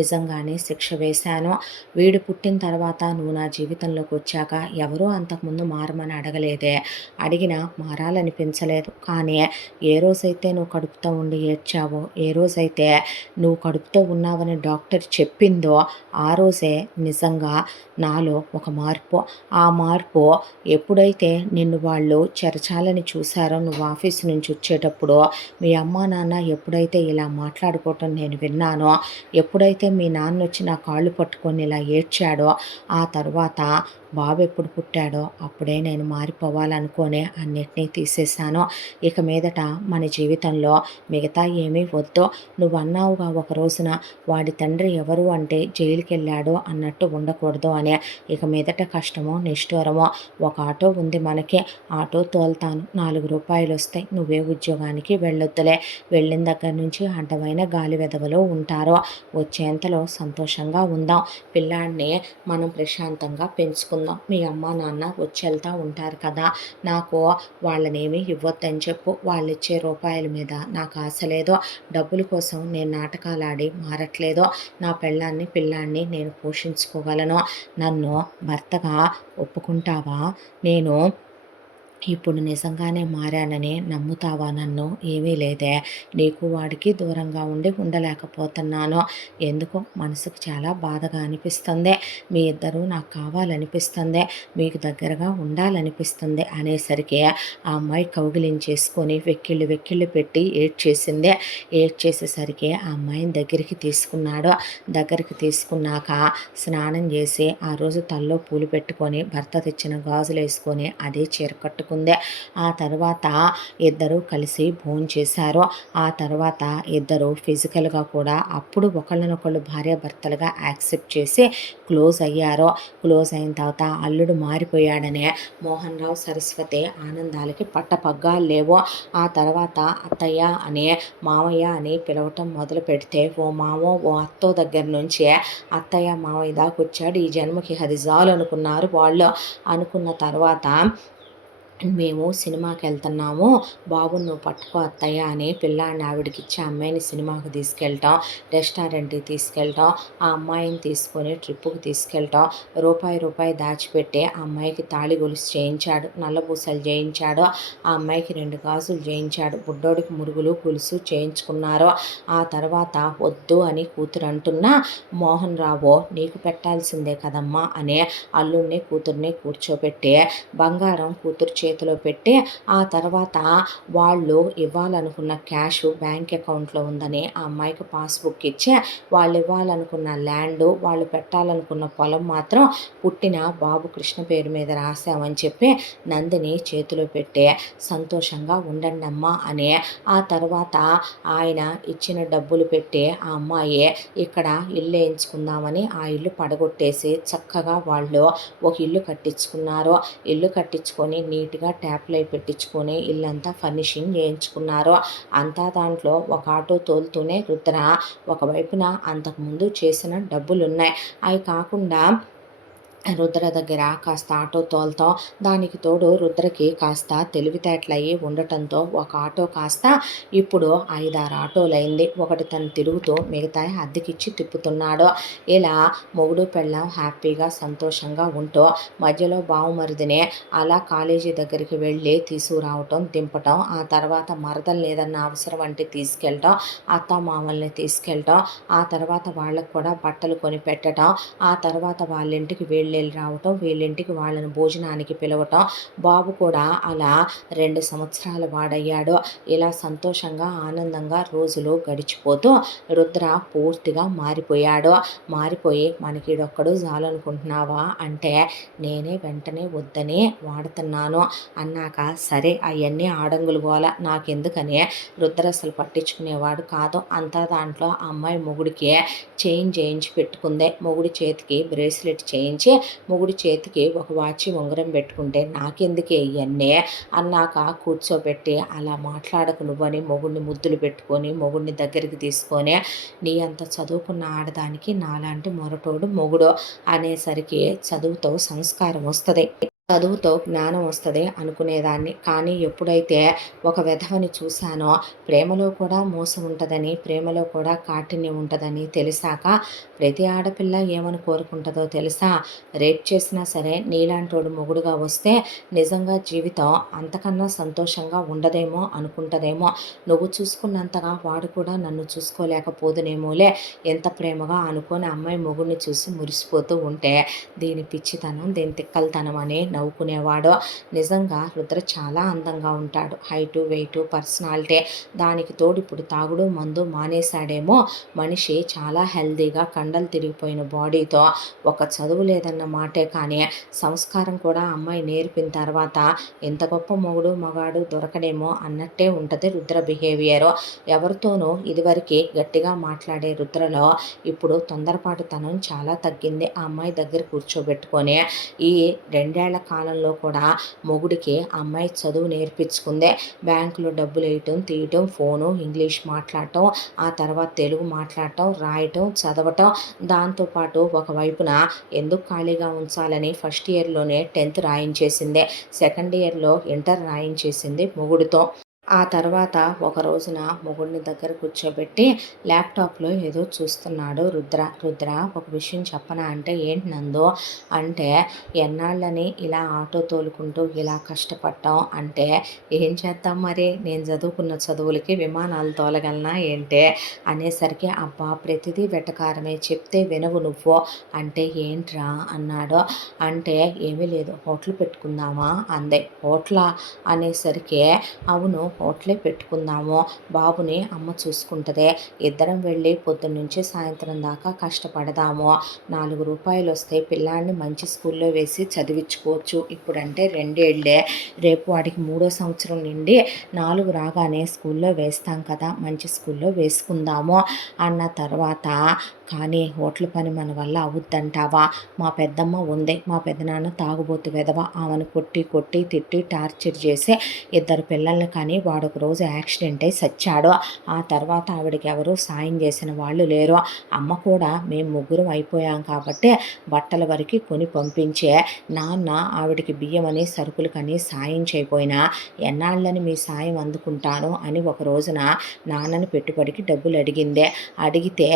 నిజంగానే శిక్ష వేశాను. వీడు పుట్టిన తర్వాత నువ్వు నా జీవితంలోకి వచ్చాక ఎవరూ అంతకుముందు మారమని అడగలేదే, అడిగినా మారాలనిపించలేదు. కానీ ఏ రోజైతే నువ్వు కడుపుతో ఉండి ఏడ్చావో, ఏ రోజైతే నువ్వు కడుపుతో ఉన్నావని డాక్టర్ చెప్పిందో ఆ రోజే నిజంగా నాలో ఒక మార్పు. ఆ మార్పు ఎప్పుడైతే నిన్ను వాళ్ళు చెరచాలని చూశారో, నువ్వు ఆఫీసు నుంచి వచ్చేటప్పుడు మీ అమ్మా నాన్న ఎప్పుడైతే ఇలా మాట్లాడుకోవటం నేను విన్నానో, ఎప్పుడైతే మీ నాన్న వచ్చి నా కాళ్ళు పట్టుకొని ఇలా ఏడ్చాడో, ఆ తర్వాత బాబు ఎప్పుడు పుట్టాడో అప్పుడే నేను మారిపోవాలనుకోనే అన్నిటినీ తీసేశాను. ఇక మీదట మన జీవితంలో మిగతా ఏమీ వద్దు. నువ్వు అన్నావుగా ఒక రోజున వాడి తండ్రి ఎవరు అంటే జైలుకి వెళ్ళాడు అన్నట్టు ఉండకూడదు అని. ఇక మీదట కష్టమో నిష్ఠూరమో ఒక ఆటో ఉంది మనకి, ఆటో తోలుతాను, 4 రూపాయలు వస్తాయి, నువ్వే ఉద్యోగానికి వెళ్ళొద్దులే. వెళ్ళిన దగ్గర నుంచి అడ్డమైన గాలి వెధవలు ఉంటారో, వచ్చేంతలో సంతోషంగా ఉందాం, పిల్లాడిని మనం ప్రశాంతంగా పెంచుకుందాం. మీ అమ్మ నాన్న వచ్చి వెళ్తూ ఉంటారు కదా, నాకు వాళ్ళనేమి ఇవ్వద్దని చెప్పు. వాళ్ళు ఇచ్చే రూపాయల మీద నాకు ఆశ లేదో, డబ్బుల కోసం నేను నాటకాలు ఆడి మారట్లేదో, నా పిల్లాన్ని నేను పోషించుకోగలను. నన్ను భర్తగా ఒప్పుకుంటావా? నేను ఇప్పుడు నిజంగానే మారానని నమ్ముతావా నన్ను? ఏమీ లేదే, నీకు వాడికి దూరంగా ఉండి ఉండలేకపోతున్నాను. ఎందుకో మనసుకు చాలా బాధగా అనిపిస్తుంది. మీ ఇద్దరూ నాకు కావాలనిపిస్తుంది, మీకు దగ్గరగా ఉండాలనిపిస్తుంది అనేసరికి ఆ అమ్మాయి కౌగిలించేసుకొని వెక్కిళ్ళు పెట్టి ఏడ్చేసింది. ఏడ్చేసేసరికి ఆ అమ్మాయిని దగ్గరికి తీసుకున్నాడు. దగ్గరికి తీసుకున్నాక స్నానం చేసి ఆ రోజు తల్లో పూలు పెట్టుకొని భర్త తెచ్చిన గాజులు వేసుకొని అదే చీర కట్టుకుంది. ఆ తర్వాత ఇద్దరు కలిసి భోంచేశారు. ఆ తర్వాత ఇద్దరు ఫిజికల్గా కూడా అప్పుడు ఒకళ్ళనొకళ్ళు భార్యాభర్తలుగా యాక్సెప్ట్ చేసి క్లోజ్ అయ్యారు. క్లోజ్ అయిన తర్వాత అల్లుడు మారిపోయాడనే మోహన్ రావు సరస్వతి ఆనందాలకి పట్టపగ్గాలు లేవు. ఆ తర్వాత అత్తయ్య అని మామయ్య అని పిలవటం మొదలు పెడితే ఓ మామో ఓ అత్తో దగ్గర నుంచి అత్తయ్య మామయ్య దాకా వచ్చాడు. ఈ జన్మకి అది చాలు అనుకున్నారు వాళ్ళు. అనుకున్న తర్వాత మేము సినిమాకి వెళ్తున్నాము, బాబుని నువ్వు పట్టుకో అత్తయ్య అని పిల్లాడిని ఆవిడకి ఇచ్చి అమ్మాయిని సినిమాకి తీసుకెళ్ళటం, రెస్టారెంట్కి తీసుకెళ్ళటం, ఆ అమ్మాయిని తీసుకొని ట్రిప్పుకి తీసుకెళ్ళటం, రూపాయి దాచిపెట్టి ఆ అమ్మాయికి తాళి గొలుసు చేయించాడు, నల్లబూసలు చేయించాడు, ఆ అమ్మాయికి 2 గాజులు చేయించాడు, బుడ్డోడికి మురుగులు గొలుసు చేయించుకున్నారు. ఆ తర్వాత వద్దు అని కూతురు అంటున్నా మోహన్ రావు నీకు పెట్టాల్సిందే కదమ్మా అని అల్లుడిని కూతుర్ని కూర్చోబెట్టి బంగారం కూతురు చేతిలో పెట్టి ఆ తర్వాత వాళ్ళు ఇవ్వాలనుకున్న క్యాష్ బ్యాంక్ అకౌంట్లో ఉందని ఆ అమ్మాయికి పాస్బుక్ ఇచ్చి వాళ్ళు ఇవ్వాలనుకున్న ల్యాండ్, వాళ్ళు పెట్టాలనుకున్న పొలం మాత్రం పుట్టిన బాబు కృష్ణ పేరు మీద రాసామని చెప్పి నందిని చేతిలో పెట్టి సంతోషంగా ఉండండమ్మా అని ఆ తర్వాత ఆయన ఇచ్చిన డబ్బులు పెట్టి ఆ అమ్మాయి ఇక్కడ ఇల్లు వేయించుకుందామని ఆ ఇల్లు పడగొట్టేసి చక్కగా వాళ్ళు ఒక ఇల్లు కట్టించుకున్నారు. ఇల్లు కట్టించుకొని నీట్గా ట్యాప్లు అయి పెట్టించుకొని ఇల్లంతా ఫర్నిషింగ్ చేయించుకున్నారు. అంతా దాంట్లో ఒక ఆటో తోలుతూనే రుద్ర ఒకవైపున అంతకుముందు చేసిన డబ్బులున్నాయి. అవి కాకుండా రుద్ర దగ్గర కాస్త ఆటో తోలుతాం, దానికి తోడు రుద్రకి కాస్త తెలివితేటలయ్యి ఉండటంతో ఒక ఆటో కాస్త ఇప్పుడు 5-6 ఆటోలైంది. ఒకటి తను తిరుగుతూ మిగతా అద్దెకిచ్చి తిప్పుతున్నాడు. ఇలా మొగుడు పెళ్ళాం హ్యాపీగా సంతోషంగా ఉంటూ మధ్యలో బావుమరిదిని అలా కాలేజీ దగ్గరికి వెళ్ళి తీసుకురావటం, దింపటం, ఆ తర్వాత మరదల్ని ఏదన్నా అవసరం అంటే తీసుకెళ్ళటం, అత్తామామల్ని తీసుకెళ్ళటం, ఆ తర్వాత వాళ్ళకు కూడా బట్టలు కొని పెట్టడం, ఆ తర్వాత వాళ్ళ ఇంటికి వెళ్ళి రావటం, వీళ్ళింటికి వాళ్ళని భోజనానికి పిలవటం. బాబు కూడా అలా 2 సంవత్సరాల వాడయ్యాడు. ఇలా సంతోషంగా ఆనందంగా రోజులు గడిచిపోతూ రుద్ర పూర్తిగా మారిపోయాడు. మారిపోయి మనకిడొక్కడు చాలనుకుంటున్నావా అంటే నేనే వెంటనే వద్దని వాడుతున్నాను అన్నాక సరే అవన్నీ ఆడంగులు గోల నాకెందుకని రుద్ర అసలు పట్టించుకునేవాడు కాదు. అంతా దాంట్లో ఆ అమ్మాయి మొగుడికి చైన్ చేయించి పెట్టుకుందే. మొగుడి చేతికి బ్రేస్లెట్ చేయించి మొగుడి చేతికి ఒక వాచి ఉంగరం పెట్టుకుంటే నాకెందుకే ఇవన్నీ అన్నాక కూర్చోబెట్టి అలా మాట్లాడకు నువ్వని మొగుడిని ముద్దులు పెట్టుకొని మొగుడిని దగ్గరికి తీసుకొని నీ అంత చదువుకున్న ఆడదానికి నాలాంటి మొరటోడు మొగుడు అనేసరికి చదువుతో సంస్కారం వస్తుంది, చదువుతో జ్ఞానం వస్తుంది అనుకునేదాన్ని. కానీ ఎప్పుడైతే ఒక వెధవని చూశానో ప్రేమలో కూడా మోసం ఉంటుందని, ప్రేమలో కూడా కాఠిన్యం ఉంటుందని తెలిసాక ప్రతి ఆడపిల్ల ఏమని కోరుకుంటుందో తెలుసా? రేప్ చేసినా సరే నీలాంటోడు మొగుడుగా వస్తే నిజంగా జీవితం అంతకన్నా సంతోషంగా ఉండదేమో అనుకుంటుందేమో. నువ్వు చూసుకున్నంతగా వాడు కూడా నన్ను చూసుకోలేకపోదునేమోలే ఎంత ప్రేమగా అనుకొని అమ్మాయి మొగుడిని చూసి మురిసిపోతూ ఉంటే దీని పిచ్చితనం, దీని తిక్కలతనం అని నవ్వుకునేవాడు. నిజంగా రుద్ర చాలా అందంగా ఉంటాడు. హైటు, వెయిటు, పర్సనాలిటీ, దానికి తోడు ఇప్పుడు తాగుడు మందు మానేశాడేమో. మనిషి చాలా హెల్దీగా కండలు తిరిగిపోయిన బాడీతో ఒక చదువు లేదన్న మాటే కానీ సంస్కారం కూడా అమ్మాయి నేర్పిన తర్వాత ఎంత గొప్ప మొగుడు మగాడు దొరకడేమో అన్నట్టే ఉంటుంది రుద్ర బిహేవియరు. ఎవరితోనూ ఇదివరకు గట్టిగా మాట్లాడే రుద్రలో ఇప్పుడు తొందరపాటుతనం చాలా తగ్గింది. ఆ అమ్మాయి దగ్గర కూర్చోబెట్టుకొని ఈ 2 ఏళ్ల కాలంలో కూడా మొగుడికి అమ్మాయి చదువు నేర్పించుకుందే. బ్యాంకులో డబ్బులు వేయటం, తీయటం, ఫోను, ఇంగ్లీష్ మాట్లాడటం, ఆ తర్వాత తెలుగు మాట్లాడటం, రాయటం, చదవటం, దాంతోపాటు ఒకవైపున ఎందుకు ఖాళీగా ఉంచాలని ఫస్ట్ ఇయర్లోనే 10th రాయించేసిందే. సెకండ్ ఇయర్లో ఇంటర్ రాయించేసింది మొగుడితో. ఆ తర్వాత ఒక రోజున మొగుడిని దగ్గర కూర్చోబెట్టి ల్యాప్టాప్లో ఏదో చూస్తున్నాడు రుద్ర. రుద్ర ఒక విషయం చెప్పనా అంటే ఏంటి నందు అంటే ఎన్నాళ్ళని ఇలా ఆటో తోలుకుంటూ ఇలా కష్టపడటం అంటే ఏం చేద్దాం మరి నేను చదువుకున్న చదువులకి విమానాలు తోలగలనా ఏంటే అనేసరికి అబ్బా ప్రతిదీ వెటకారమే చెప్తే వినవు నువ్వు అంటే ఏంట్రా అన్నాడు. అంటే ఏమీ లేదు హోటల్ పెట్టుకుందామా అందే. హోటలా అనేసరికి అవును హోటలే పెట్టుకుందాము, బాబుని అమ్మ చూసుకుంటుంది, ఇద్దరం వెళ్ళి పొద్దున్నుంచి సాయంత్రం దాకా కష్టపడదాము, 4 రూపాయలు వస్తే పిల్లాడిని మంచి స్కూల్లో వేసి చదివించుకోవచ్చు. ఇప్పుడంటే 2 ఏళ్ళే, రేపు వాడికి 3వ సంవత్సరం నుండి 4 రాగానే స్కూల్లో వేస్తాం కదా, మంచి స్కూల్లో వేసుకుందాము అన్న తర్వాత కానీ హోటల్ పని మన వల్ల అవుద్దంటావా? మా పెద్దమ్మ ఉంది, మా పెద్దనాన్న తాగుబోతు వెధవ, ఆమెను కొట్టి కొట్టి తిట్టి టార్చర్ చేసి 2 పిల్లల్ని కానీ వాడొక రోజు యాక్సిడెంట్ అయి చచ్చాడు. ఆ తర్వాత ఆవిడకి ఎవరు సాయం చేసిన వాళ్ళు లేరు. అమ్మ కూడా మేము ముగ్గురం అయిపోయాం కాబట్టి బట్టల వరకు కొని పంపించే నాన్న ఆవిడకి బియ్యమని సరుకులకని సాయం చేయకపోయినా ఎన్నాళ్ళని మీ సాయం అందుకుంటాను అని ఒక రోజున నాన్నని పెట్టుబడికి డబ్బులు అడిగిందే. అడిగితే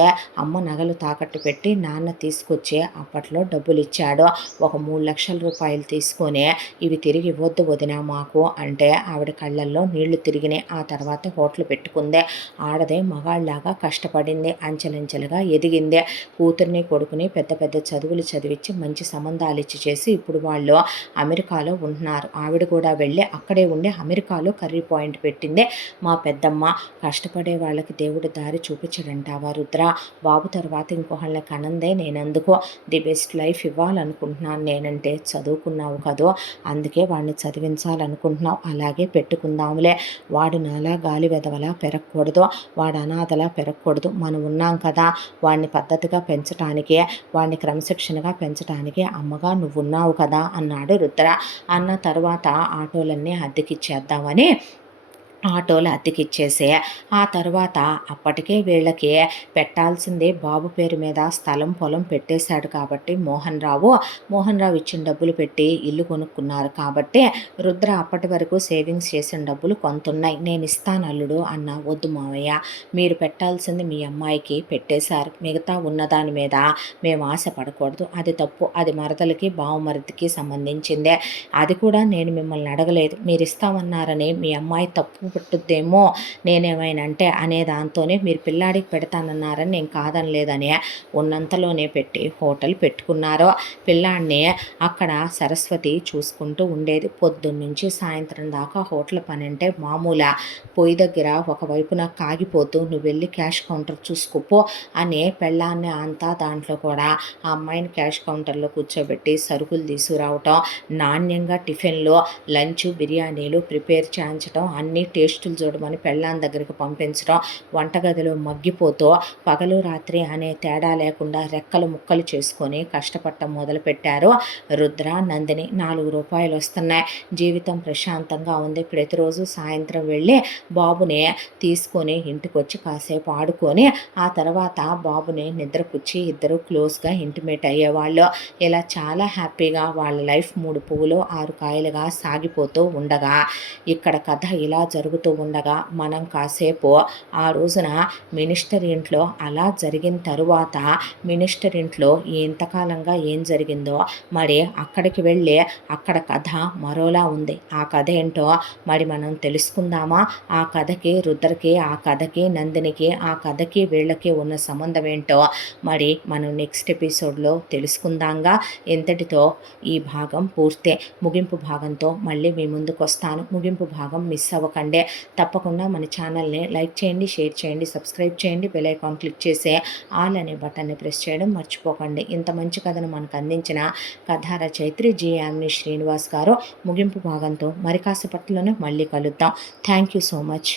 అమ్మ నగలు తాకట్టు పెట్టి నాన్న తీసుకొచ్చి అప్పట్లో డబ్బులు ఇచ్చాడు. ఒక 3 లక్షల రూపాయలు తీసుకొని ఇవి తిరిగి ఇవ్వద్దు వదినా మాకు అంటే ఆవిడ కళ్ళల్లో నీళ్లు తిరిగినాయి. ఆ తర్వాత హోటల్ పెట్టుకుందే. ఆడదే మగాళ్ళలాగా కష్టపడింది, అంచెలంచెలుగా ఎదిగిందే. కూతుర్ని కొడుకుని పెద్ద పెద్ద చదువులు చదివించి మంచి సంబంధాలు ఇచ్చి చేసి ఇప్పుడు వాళ్ళు అమెరికాలో ఉంటున్నారు. ఆవిడ కూడా వెళ్ళి అక్కడే ఉండి అమెరికాలో కర్రీ పాయింట్ పెట్టిందే మా పెద్దమ్మ. కష్టపడే వాళ్ళకి దేవుడు దారి చూపించడంటావా రుద్ర? బాబు తర్వాత ఇంకొకళ్ళని కనందే నేనందుకో ది బెస్ట్ లైఫ్ ఇవ్వాలనుకుంటున్నాను. నేనంటే చదువుకున్నావు కదో, అందుకే వాడిని చదివించాలనుకుంటున్నావు. అలాగే పెట్టుకుందాములే. వాడు నాలా గాలి వెదవలా పెరగకూడదు, వాడు అనాథలా పెరగకూడదు. మనం ఉన్నాం కదా వాడిని పద్ధతిగా పెంచటానికే, వాడిని క్రమశిక్షణగా పెంచటానికే అమ్మగా నువ్వున్నావు కదా అన్నాడు రుద్ర. అన్న తర్వాత ఆటోలన్నీ అద్దెకిచ్చేద్దామని ఆటోలు అద్దెకిచ్చేసే. ఆ తర్వాత అప్పటికే వీళ్ళకి పెట్టాల్సిందే బాబు పేరు మీద స్థలం పొలం పెట్టేశాడు కాబట్టి మోహన్ రావు ఇచ్చిన డబ్బులు పెట్టి ఇల్లు కొనుక్కున్నారు కాబట్టి రుద్ర అప్పటి వరకు సేవింగ్స్ చేసిన డబ్బులు కొంతున్నాయి. నేను ఇస్తాను అల్లుడు అన్న. వద్దు మావయ్య, మీరు పెట్టాల్సింది మీ అమ్మాయికి పెట్టేశారు, మిగతా ఉన్నదాని మీద మేము ఆశపడకూడదు. అది తప్పు. అది మరదలకి బావమరిదికి సంబంధించిందే. అది కూడా నేను మిమ్మల్ని అడగలేదు. మీరు ఇస్తామన్నారని మీ అమ్మాయి తప్పు పుట్టుద్దేమో నేనేమైనంటే అనే దాంతోనే మీరు పిల్లాడికి పెడతానన్నారని నేను కాదనలేదని ఉన్నంతలోనే పెట్టి హోటల్ పెట్టుకున్నారు. పిల్లాడిని అక్కడ సరస్వతి చూసుకుంటూ ఉండేది. పొద్దున్నుంచి సాయంత్రం దాకా హోటల్ పని అంటే మామూలు. పొయ్యి దగ్గర ఒకవైపున కాగిపోతూ నువ్వు వెళ్ళి క్యాష్ కౌంటర్ చూసుకోపో అని పెళ్ళాన్ని అంతా దాంట్లో కూడా ఆ అమ్మాయిని క్యాష్ కౌంటర్లో కూర్చోబెట్టి సరుకులు తీసుకురావటం, నాణ్యంగా టిఫిన్లు లంచ్ బిర్యానీలు ప్రిపేర్ చేయించడం, అన్నీ టేస్టులు చూడమని పెళ్ళాం దగ్గరికి పంపించడం, వంటగదిలో మగ్గిపోతూ పగలు రాత్రి అనే తేడా లేకుండా రెక్కలు ముక్కలు చేసుకొని కష్టపడటం మొదలుపెట్టారు రుద్ర నందిని. 4 రూపాయలు వస్తున్నాయి, జీవితం ప్రశాంతంగా ఉంది. ప్రతిరోజు సాయంత్రం వెళ్ళి బాబుని తీసుకొని ఇంటికి వచ్చి కాసేపు ఆడుకొని ఆ తర్వాత బాబుని నిద్రపుచ్చి ఇద్దరు క్లోజ్గా ఇంటిమేట్ అయ్యేవాళ్ళు. ఇలా చాలా హ్యాపీగా వాళ్ళ లైఫ్ 3 పువ్వులు 6 కాయలుగా సాగిపోతూ ఉండగా ఇక్కడ కథ ఇలా జరుగుతూ ఉండగా మనం కాసేపు ఆ రోజున మినిస్టర్ ఇంట్లో అలా జరిగిన తరువాత మినిస్టర్ ఇంట్లో ఇంతకాలంగా ఏం జరిగిందో మరి అక్కడికి వెళ్ళి అక్కడ కథ మరోలా ఉంది. ఆ కథ ఏంటో మరి మనం తెలుసుకుందామా? ఆ కథకి రుద్రకి, ఆ కథకి నందినికి, ఆ కథకి వీళ్ళకి ఉన్న సంబంధం ఏంటో మరి మనం నెక్స్ట్ ఎపిసోడ్లో తెలుసుకుందాంగా. ఇంతటితో ఈ భాగం పూర్తే. ముగింపు భాగంతో మళ్ళీ మీ ముందుకు వస్తాను. ముగింపు భాగం మిస్ అవ్వకండి. తప్పకుండా మన ఛానల్ని లైక్ చేయండి, షేర్ చేయండి, సబ్స్క్రైబ్ చేయండి, బెల్ ఐకాన్ క్లిక్ చేసి ఆల్ అనే బటన్ని ప్రెస్ చేయడం మర్చిపోకండి. ఇంత మంచి కథను మనకు అందించిన కథా రచయిత్రి జి యామిని శ్రీనివాస్ గారు ముగింపు భాగంతో మరి కాసేపట్లోనే మళ్ళీ కలుద్దాం. Thank you so much.